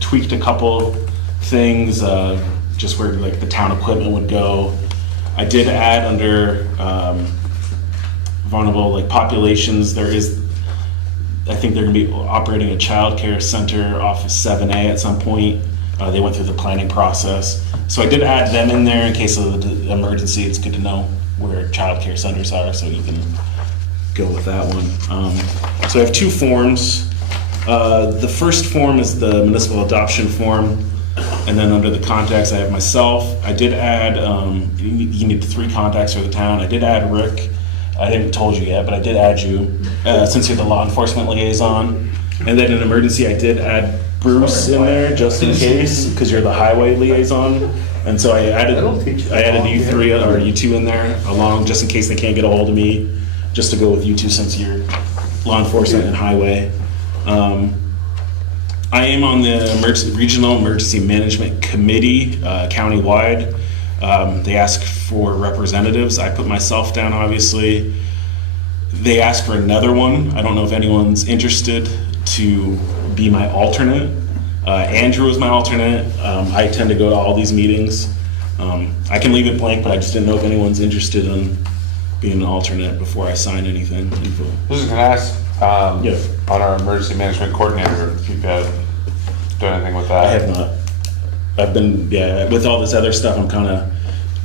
Tweaked a couple things, just where like the town equipment would go. I did add under vulnerable like populations, there is, I think they're gonna be operating a child care center off of 7A at some point. They went through the planning process. So I did add them in there in case of the emergency. It's good to know where child care centers are, so you can go with that one. So I have two forms. The first form is the municipal adoption form, and then under the contacts, I have myself. I did add, you need 3 contacts for the town. I did add Rick. I didn't told you yet, but I did add you, since you're the law enforcement liaison. And then in emergency, I did add Bruce in there, just in case, because you're the highway liaison. And so I added you 3 or you 2 in there along, just in case they can't get a hold of me, just to go with you 2 since you're law enforcement and highway. I am on the Regional Emergency Management Committee, countywide. They ask for representatives. I put myself down, obviously. They asked for another one. I don't know if anyone's interested to be my alternate. Andrew is my alternate. I tend to go to all these meetings. I can leave it blank, but I just didn't know if anyone's interested in being an alternate before I sign anything. I was gonna ask, Yeah. on our emergency management coordinator, if you've done anything with that. I have not. I've been, with all this other stuff, I'm kind of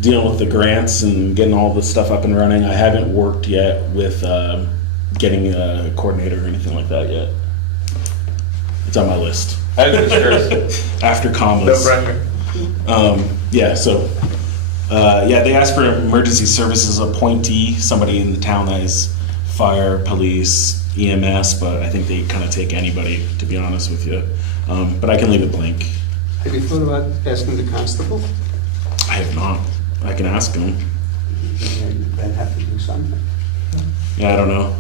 dealing with the grants and getting all this stuff up and running. I haven't worked yet with getting a coordinator or anything like that yet. It's on my list. I was just curious. After commas. No pressure. They asked for an emergency services appointee, somebody in the town that is fire, police, EMS, but I think they kind of take anybody, to be honest with you. But I can leave it blank. Have you thought about asking the constable? I have not. I can ask him. Then have to do something. Yeah, I don't know.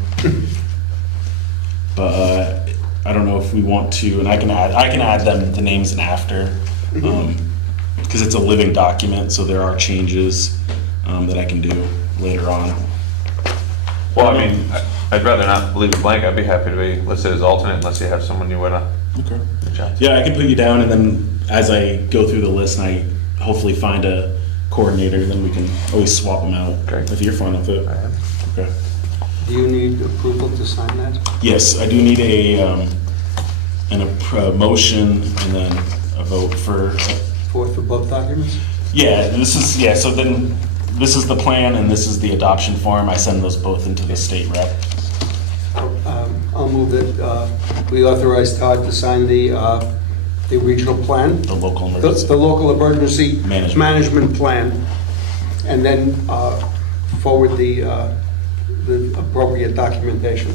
But I don't know if we want to, and I can add them the names in after, because it's a living document, so there are changes that I can do later on. Well, I mean, I'd rather not leave it blank. I'd be happy to be listed as alternate unless you have someone you wanna Okay. reach out to. Yeah, I can put you down, and then as I go through the list, and I hopefully find a coordinator, then we can always swap them out. Okay. If you're fine with it. I am. Okay. Do you need approval to sign that? Yes, I do need a motion and then a vote for. For both documents? Yeah, so then this is the plan and this is the adoption form. I send those both into the state rep. I'll move that we authorize Todd to sign the regional plan, The local emergency. the local emergency Management. management plan, and then forward the appropriate documentation.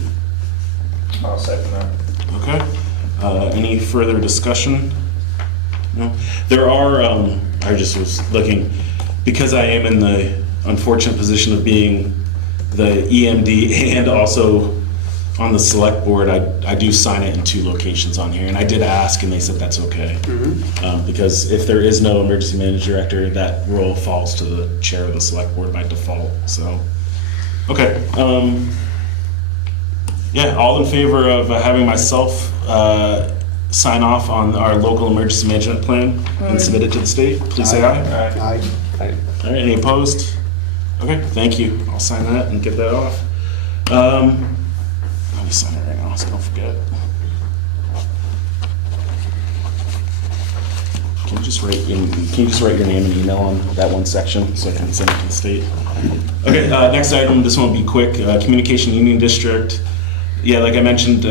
I'll second that. Okay. Any further discussion? No? There are, I just was looking, because I am in the unfortunate position of being the EMD and also on the select board, I do sign it in 2 locations on here, and I did ask, and they said that's okay. Because if there is no emergency management director, that role falls to the chair of the select board by default, so. Okay, yeah, all in favor of having myself sign off on our local emergency management plan and submit it to the state, please say aye. Aye. All right, any opposed? Okay, thank you. I'll sign that and get that off. Let me sign it right now, so don't forget. Can you just write your name and email on that one section so I can send it to the state? Okay, next item, this one will be quick. Communication Union District. Yeah, like I mentioned,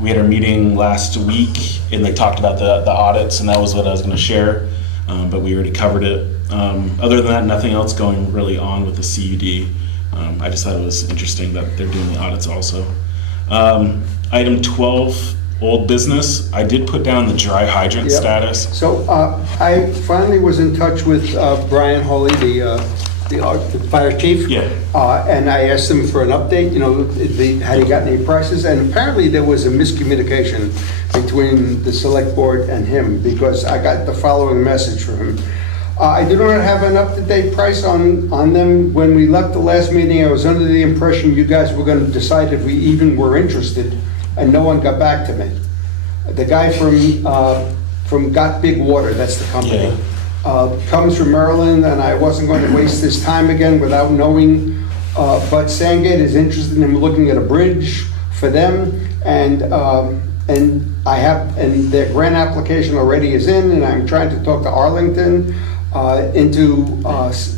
we had our meeting last week and they talked about the audits, and that was what I was going to share, but we already covered it. Other than that, nothing else going really on with the CUD. I just thought it was interesting that they're doing the audits also. Item 12, old business. I did put down the dry hydrant Yep. status. So I finally was in touch with Brian Hawley, the fire chief. Yeah. And I asked him for an update, had he gotten any prices? And apparently there was a miscommunication between the select board and him, because I got the following message from him. I do not have an up-to-date price on them. When we left the last meeting, I was under the impression you guys were going to decide if we even were interested, and no one got back to me. The guy from Got Big Water, that's the company, comes from Maryland, and I wasn't going to waste this time again without knowing. But Sandgate is interested in looking at a bridge for them, and their grant application already is in, and I'm trying to talk to Arlington into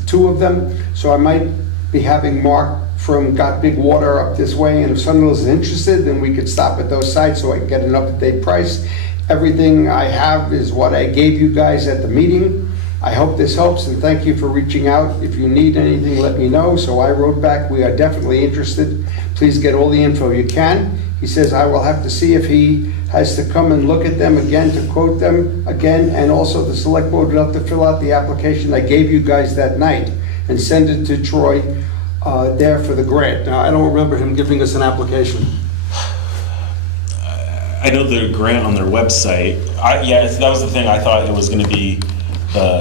2 of them. So I might be having Mark from Got Big Water up this way, and if Sunderland is interested, then we could stop at those sites so I can get an up-to-date price. Everything I have is what I gave you guys at the meeting. I hope this helps, and thank you for reaching out. If you need anything, let me know. So I wrote back, we are definitely interested. Please get all the info you can. He says I will have to see if he has to come and look at them again to quote them again, and also the select board will have to fill out the application I gave you guys that night and send it to Troy there for the grant. Now, I don't remember him giving us an application. I know the grant on their website. That was the thing. I thought it was going to be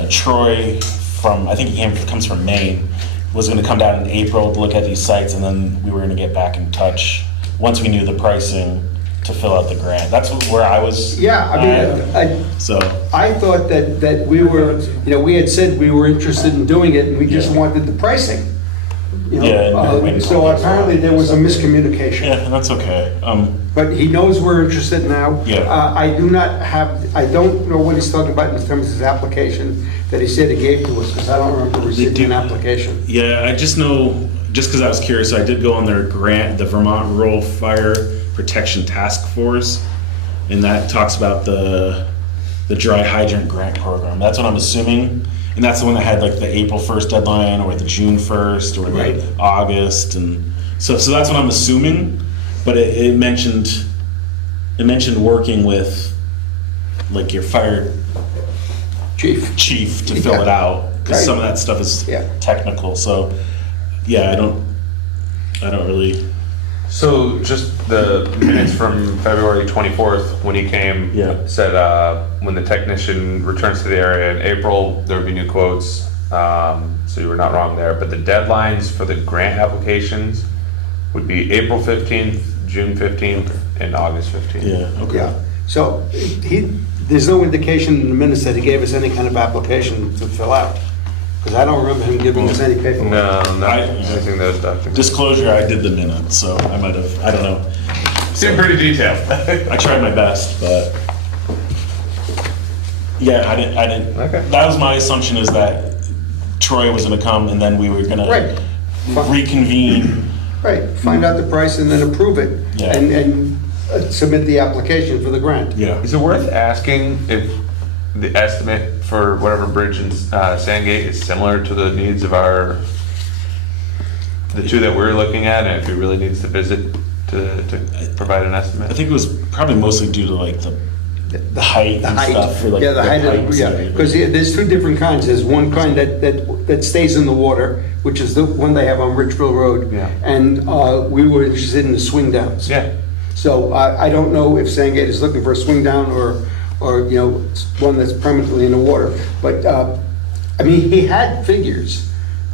Troy from, I think he comes from Maine, was going to come down in April to look at these sites, and then we were going to get back in touch once we knew the pricing to fill out the grant. That's where I was. Yeah, I mean, I thought that we were, we had said we were interested in doing it, and we just wanted the pricing. So apparently there was a miscommunication. Yeah, that's okay. But he knows we're interested now. Yeah. I don't know what he's talking about in terms of his application that he said he gave to us, because I don't remember receiving an application. Yeah, I just know, just because I was curious, I did go on their grant, the Vermont Rural Fire Protection Task Force, and that talks about the dry hydrant grant program. That's what I'm assuming. And that's the one that had like the April 1st deadline, or the June 1st, or Right. the August, and so that's what I'm assuming. But it mentioned working with like your fire chief to fill it out, because some of that stuff is technical. So yeah, I don't really. So just the minutes from February 24th, when he came, said when the technician returns to the area in April, there would be new quotes. So you were not wrong there. But the deadlines for the grant applications would be April 15th, June 15th, and August 15th. Yeah, okay. Yeah. So there's no indication in the minutes that he gave us any kind of application to fill out, because I don't remember him giving us any paperwork. No, not anything those documents. Disclosure, I did the minutes, so I might have, I don't know. Seemed pretty detailed. I tried my best, but yeah, I didn't. Okay. That was my assumption, is that Troy was gonna come and then we were gonna reconvene. Right, find out the price and then approve it, Yeah. and submit the application for the grant. Yeah. Is it worth asking if the estimate for whatever bridge in Sandgate is similar to the needs of the 2 that we're looking at, and if he really needs to visit to provide an estimate? I think it was probably mostly due to like the height The and height, stuff for like yeah, the height, pipes and yeah, everything. because there's two different kinds. There's one kind that stays in the water, which is the one they have on Richville Road. Yeah. And we were interested in the swing downs. Yeah. So I don't know if Sandgate is looking for a swing down or, you know, one that's permanently in the water. But, I mean, he had figures.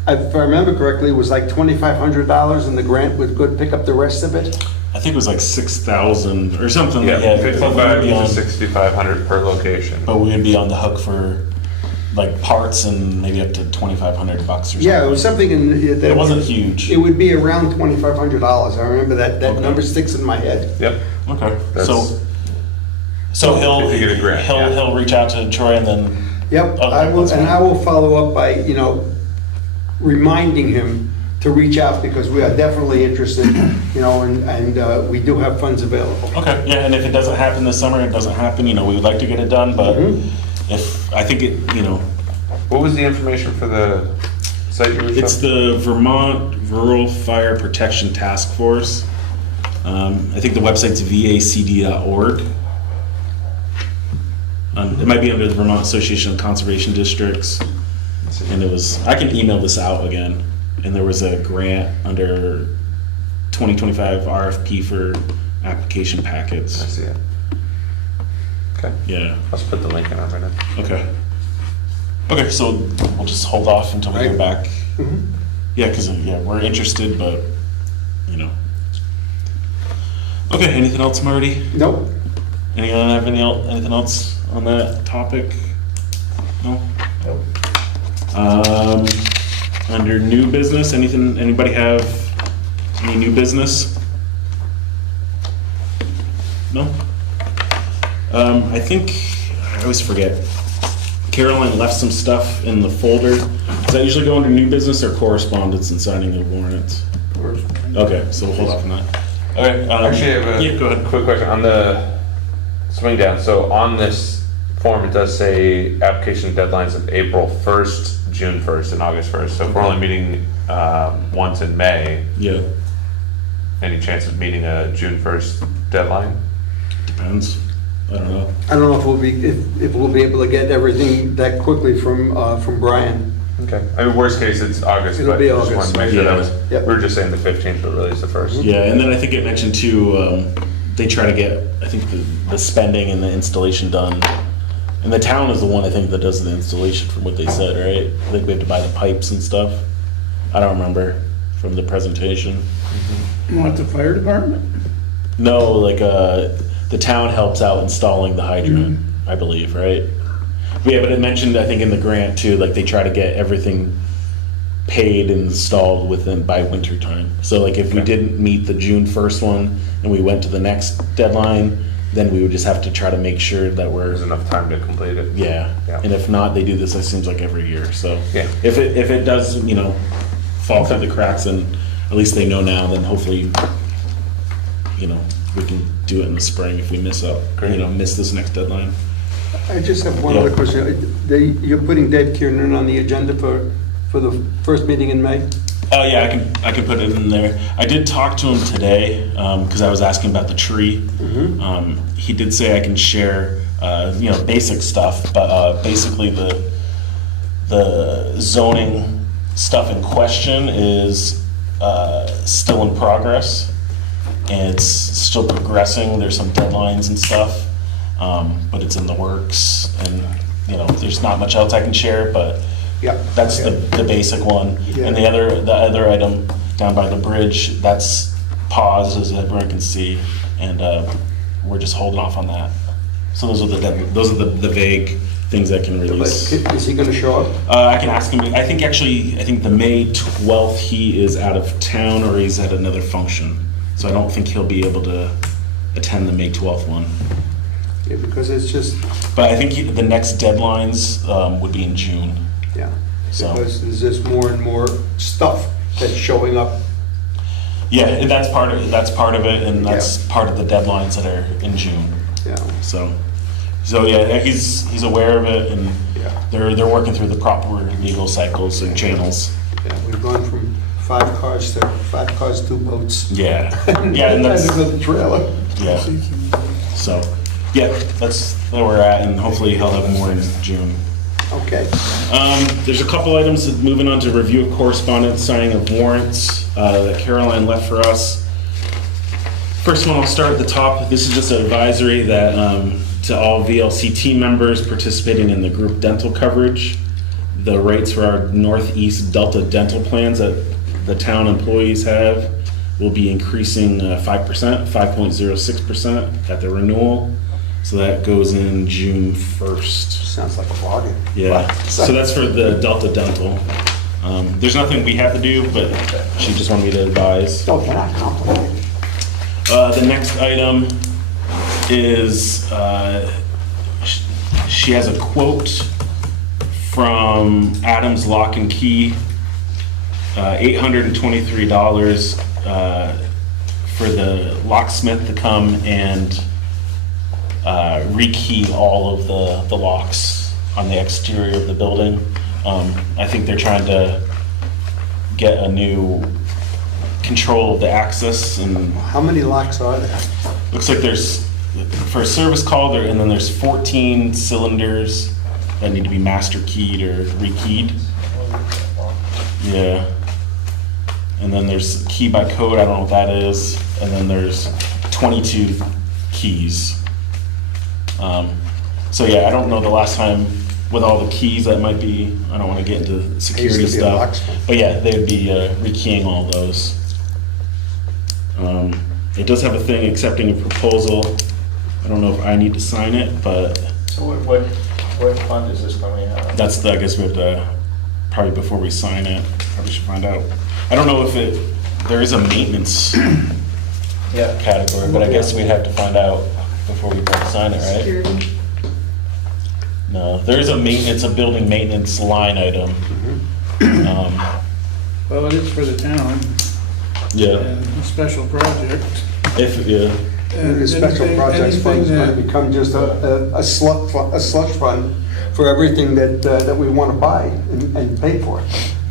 If I remember correctly, it was like $2,500 and the grant would go pick up the rest of it. I think it was like 6,000 or something. Yeah, but we'd 55 be to on- 6,500 per location. But we would be on the hook for like parts and maybe up to $2,500 or something. Yeah, it was something in. that It wasn't huge. It would be around $2,500. I remember that Okay. number sticks in my head. Yep. Okay, That's- so he'll, If you get a grant, he'll, yeah. he'll reach out to Troy and then, Yep, Okay, I will, that's and fine. I will follow up by, you know, reminding him to reach out because we are definitely interested, you know, and we do have funds available. okay, yeah, and if it doesn't happen this summer, it doesn't happen, you know, we would like to get it done, but Mhm. if, I think it, you know, What was the information for the site you were it's showing? the Vermont Rural Fire Protection Task Force. I think the website's vacd.org. It might be under the Vermont Association of Conservation Districts. And it was, I can email this out again. And there was a grant under 2025 RFP for application I packets. see it. Okay, Yeah, I'll just put the link in on right now. okay. Okay, so we'll just hold off until we hear Right. back. Mhm. Yeah, because, yeah, we're interested, but, you know. Okay, anything else, Marty? Nope. Anyone have anything else on that topic? No? Under new business, anybody have any new business? No? I think, I always forget, Caroline left some stuff in the folder. Does that usually go under new business or correspondence and signing of warrants? Okay, so we'll hold off on that. Okay. Actually, I have Yeah, go a ahead. quick question on the swing down. So on this form, it does say application deadlines of April 1st, June 1st, and August 1st. So if we're only meeting once in May, Yeah, any chance of meeting a June 1st deadline? depends. I don't know. I don't know if we'll be able to get everything that quickly from Brian. Okay. I mean, worst case, it's August, It'll but be just wanted August. to make sure that Yeah. was, Yep. we were just saying the 15th, but really it's the 1st. Yeah, and then I think it mentioned too, they try to get, I think, the spending and the installation done. And the town is the one, I think, that does the installation from what they said, right? I think we have to buy the pipes and stuff. I don't remember from the presentation. Want the fire department? No, like, the town helps out installing the hydrant, I believe, right? Yeah, but it mentioned, I think, in the grant too, like, they try to get everything paid and installed by winter time. So like, if we didn't meet the June 1st one and we went to the next deadline, then we would just have to try to make sure that There's we're, enough time to complete it. yeah. Yeah. And if not, they do this, it seems like every year, so. Yeah. If it does, you know, fall through the cracks, and at least they know now, then hopefully, you know, we can do it in the spring if we miss this next deadline. I just have one Yeah. other question. You're putting Dave Kiernan on the agenda for the first meeting in May? Oh, yeah, I can put it in there. I did talk to him today, because I was asking about the tree. He did say I can share, you know, basic stuff, but basically the zoning stuff in question is still in progress, and it's still progressing. There's some deadlines and stuff, but it's in the works, and, you know, there's not much else I can share, but Yeah. that's the basic one. Yeah. And the other item down by the bridge, that's paused, as everyone can see, and we're just holding off on that. So those are the vague things I can release. Is he gonna show up? I can ask him. I think the May 12th, he is out of town or he's at another function. So I don't think he'll be able to attend the May 12th one. Yeah, because it's just, But I think the next deadlines would be in June. yeah. So- Because there's just more and more stuff that's showing up. Yeah, and that's part of it, and that's Yeah. part of the deadlines that are in June. Yeah. So yeah, he's aware of it, and Yeah. they're working through the proper legal cycles and channels. Yeah, we've gone from 5 cars to 5 cars, 2 boats. Yeah, yeah, and that's Another trailer. yeah. So Yeah, that's where we're at, and hopefully he'll have more in June. Okay. There's a couple items, moving on to review of correspondence, signing of warrants that Caroline left for us. First one, I'll start at the top. This is just an advisory that to all VLC team members participating in the group dental coverage. The rates for our Northeast Delta dental plans that the town employees have will be increasing 5%, 5.06% at the renewal. So that goes in June 1st. Sounds like a bargain. Yeah, so that's for the Delta Dental. There's nothing we have to do, but she just wanted me to advise. No, they're not complicated. The next item is, she has a quote from Adams Lock and Key, $823 for the locksmith to come and rekey all of the locks on the exterior of the building. I think they're trying to get a new control of the access, and How many locks are there? looks like there's, for a service call there, and then there's 14 cylinders that need to be master keyed or rekeyed. Yeah. And then there's key by code, I don't know what that is, and then there's 22 keys. So yeah, I don't know the last time with all the keys, that might be, I don't want to get into security Used to be a stuff. locksmith. But yeah, they'd be rekeying all those. It does have a thing accepting a proposal. I don't know if I need to sign it, but So what fund is this coming out of? that's the, I guess we have to, probably before we sign it, probably should find out. I don't know if there is a maintenance Yeah. category, but I guess we'd have to find out before we sign it, right? Security. No, there is a building maintenance line item. Well, it is for the town, Yeah, and a special project. yeah, And The special anything- projects fund is anything going to that- become just a slush fund for everything that we want to buy and pay for.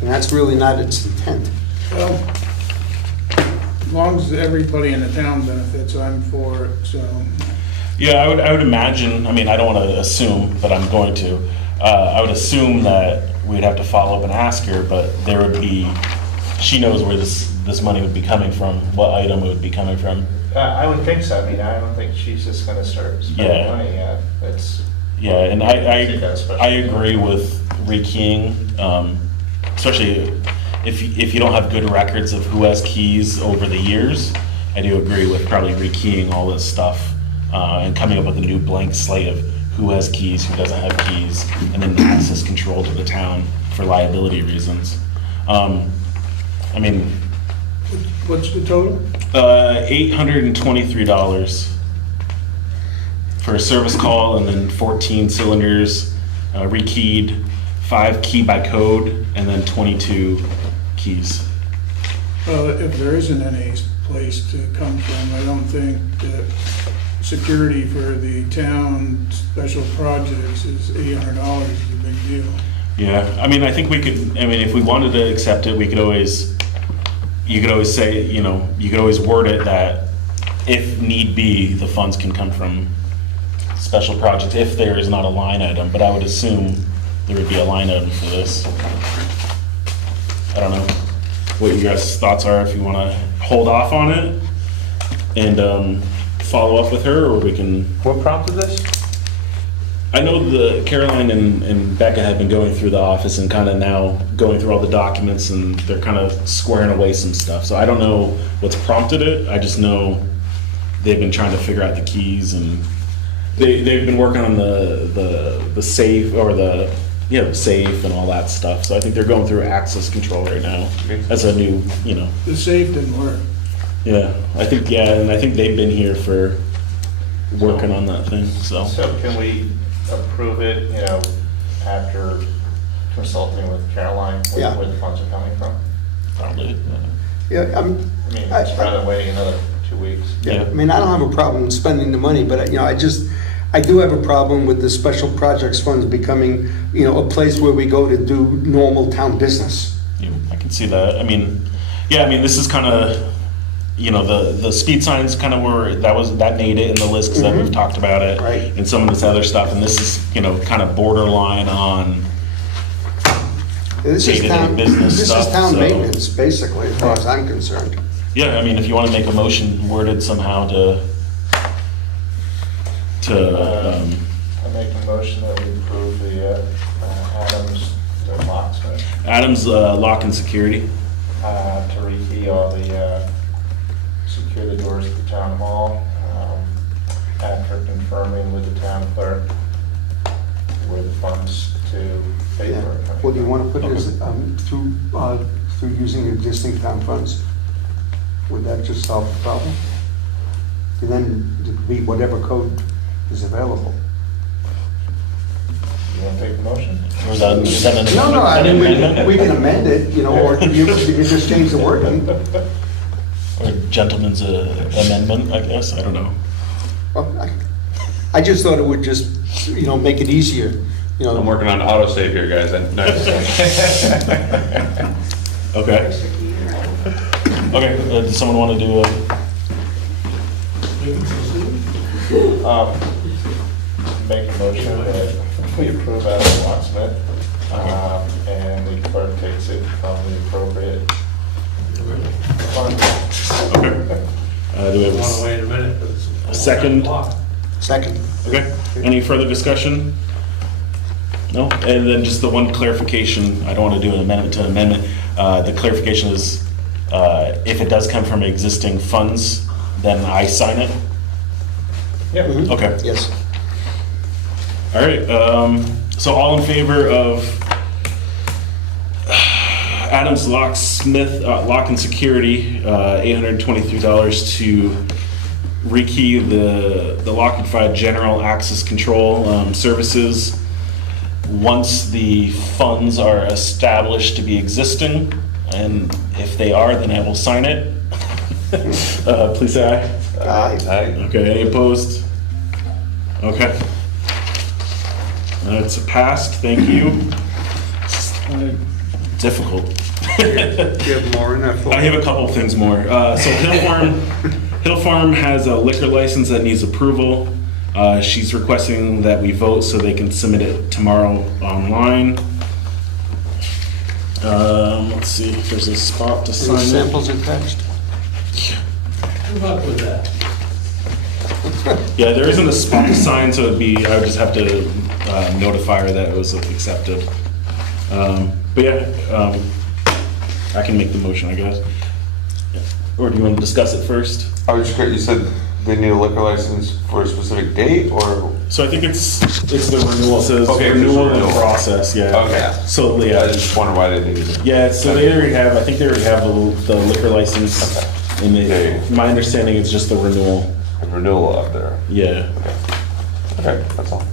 And that's really not its intent. Well, as long as everybody in the town benefits, I'm for it, so. yeah. I would imagine. I mean, I don't want to assume, but I'm going to. I would assume that we'd have to follow up and ask her, but there would be. She knows where this money would be coming from, what item it would be coming from. I would think so. I mean, I don't think she's just gonna start spending Yeah. money yet. It's, Yeah, and I think that's special. I agree with rekeying, especially if you don't have good records of who has keys over the years. I do agree with probably rekeying all this stuff and coming up with a new blank slate of who has keys, who doesn't have keys, and then access control to the town for liability reasons. I mean, What's the total? $823 for a service call, and then 14 cylinders rekeyed, 5 key by code, and then 22 keys. Well, if there isn't any place to come from, I don't think that security for the town special projects is $800 is a big deal. Yeah, I mean, I think we could, I mean, if we wanted to accept it, we could always, you could always say, you know, you could always word it that if need be, the funds can come from special projects, if there is not a line item, but I would assume there would be a line item for this. I don't know what your guys' thoughts are, if you want to hold off on it and follow up with her, or we can. What prompted this? I know the Caroline and Becca have been going through the office and kind of now going through all the documents, and they're kind of squaring away some stuff. So I don't know what's prompted it. I just know they've been trying to figure out the keys, and they've been working on the safe, or the safe and all that stuff. So I think they're going through access control right now as a new, The safe didn't work. yeah. I think they've been here for working on that thing. So can we approve it, after consulting with Caroline, Yeah. where the funds are coming from? probably. Yeah, I mean, it's rather than waiting another 2 weeks. I mean, I don't have a problem spending the money, but, I do have a problem with the special projects funds becoming, a place where we go to do normal town business. I can see that. I mean, this is kind of, the speed signs kind of that made it in the list because we've talked about it. Right. And some of this other stuff, and this is, kind of borderline on This is day-to-day town, business this stuff, is town so- maintenance, basically, as far as I'm concerned. Yeah, I mean, if you want to make a motion worded somehow to, I make a motion that we approve the Adams, the locksmith, Adams Lock and Security. to rekey all the, secure the doors at the town hall, after confirming with the town clerk where the funds to pay Yeah. for it. Well, do you want to put this through using existing town funds? Would that just solve the problem? And then it could be whatever code is available. You want to take the motion? Or is that an No, I mean, amendment? we can amend it, or you can just change the wording. Or gentleman's amendment, I guess, I don't know. Well, I just thought it would just, make it easier, I'm working on autosave here, guys. Okay. Okay, does someone want to do Make a motion that we approve Adams locksmith, and the clerk takes it from the appropriate fund. do we have Want to wait a minute? but it's a second? Second. Okay, any further discussion? No? And then just the one clarification, I don't want to do an amendment to an amendment. The clarification is, if it does come from existing funds, then I sign it? Yep. Okay. Yes. All right, so all in favor of Adams Locksmith, Lock and Security, $823 to rekey the Lockify General Access Control services. Once the funds are established to be existing, and if they are, then I will sign it. Please say aye. Aye. Okay, any opposed? Okay. It's passed, thank you. Difficult. Do you have more in that folder? I have a couple of things more. So Hill Farm has a liquor license that needs approval. She's requesting that we vote so they can submit it tomorrow online. Let's see if there's a spot to Any sign it. samples attached? Good luck with that. Yeah, there isn't a spot to sign, so I would just have to notify her that it was accepted. But yeah, I can make the motion, I guess. Or do you want to discuss it first? I was just curious, you said they need a liquor license for a specific date, or? So I think it's the renewal, it says Okay, it's renewal renewal. in process, yeah. Okay. So, I yeah, just wonder why they needed it. yeah, so they already have, I think they already have the liquor license. Okay. And Okay. my understanding is just the renewal, A renewal up there. yeah. Okay, that's all.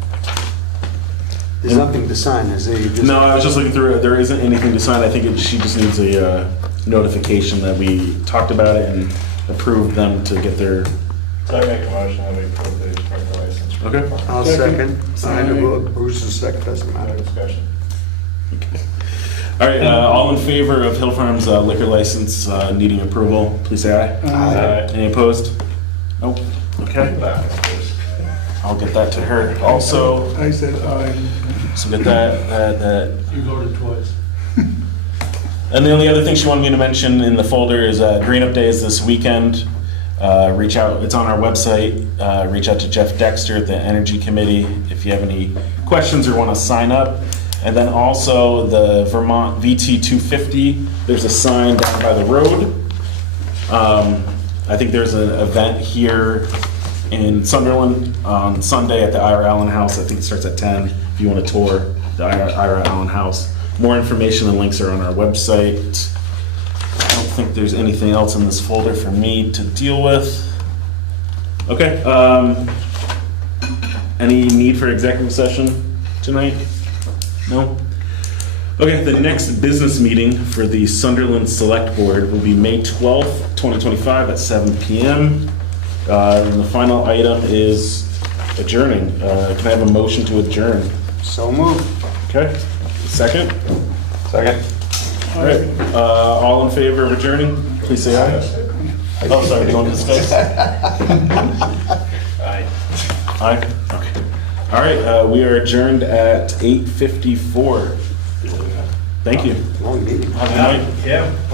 There's nothing to sign, is there? You just- No, I was just looking through it, there isn't anything to sign, I think she just needs a notification that we talked about it and approved them to get their, So I make a motion that we approve the liquor license. for Okay. the farm. I'll second. Bruce's second, doesn't No matter. discussion. all right, all in favor of Hill Farm's liquor license needing approval, please say aye. Aye. Any opposed? Nope, okay, I'll get that to her also, I said aye. so get that. You voted twice. And the only other thing she wanted me to mention in the folder is Green Up Day is this weekend. Reach out, it's on our website. Reach out to Jeff Dexter at the Energy Committee if you have any questions or want to sign up. And then also the Vermont VT 250, there's a sign down by the road. I think there's an event here in Sunderland on Sunday at the Ira Allen House. I think it starts at 10 if you want to tour the Ira Allen House. More information and links are on our website. I don't think there's anything else in this folder for me to deal with. Okay, any need for executive session tonight? No? Okay, the next business meeting for the Sunderland Select Board will be May 12th, 2025 at 7 p.m. And the final item is adjourning. Can I have a motion to adjourn? So moved. Okay, second? Second. All right, all in favor of adjourning, please say aye. Oh, sorry, do you want to discuss? Aye. Aye, okay. All right, we are adjourned at 8:54. Thank you. Long meeting. Have a good night. Yeah.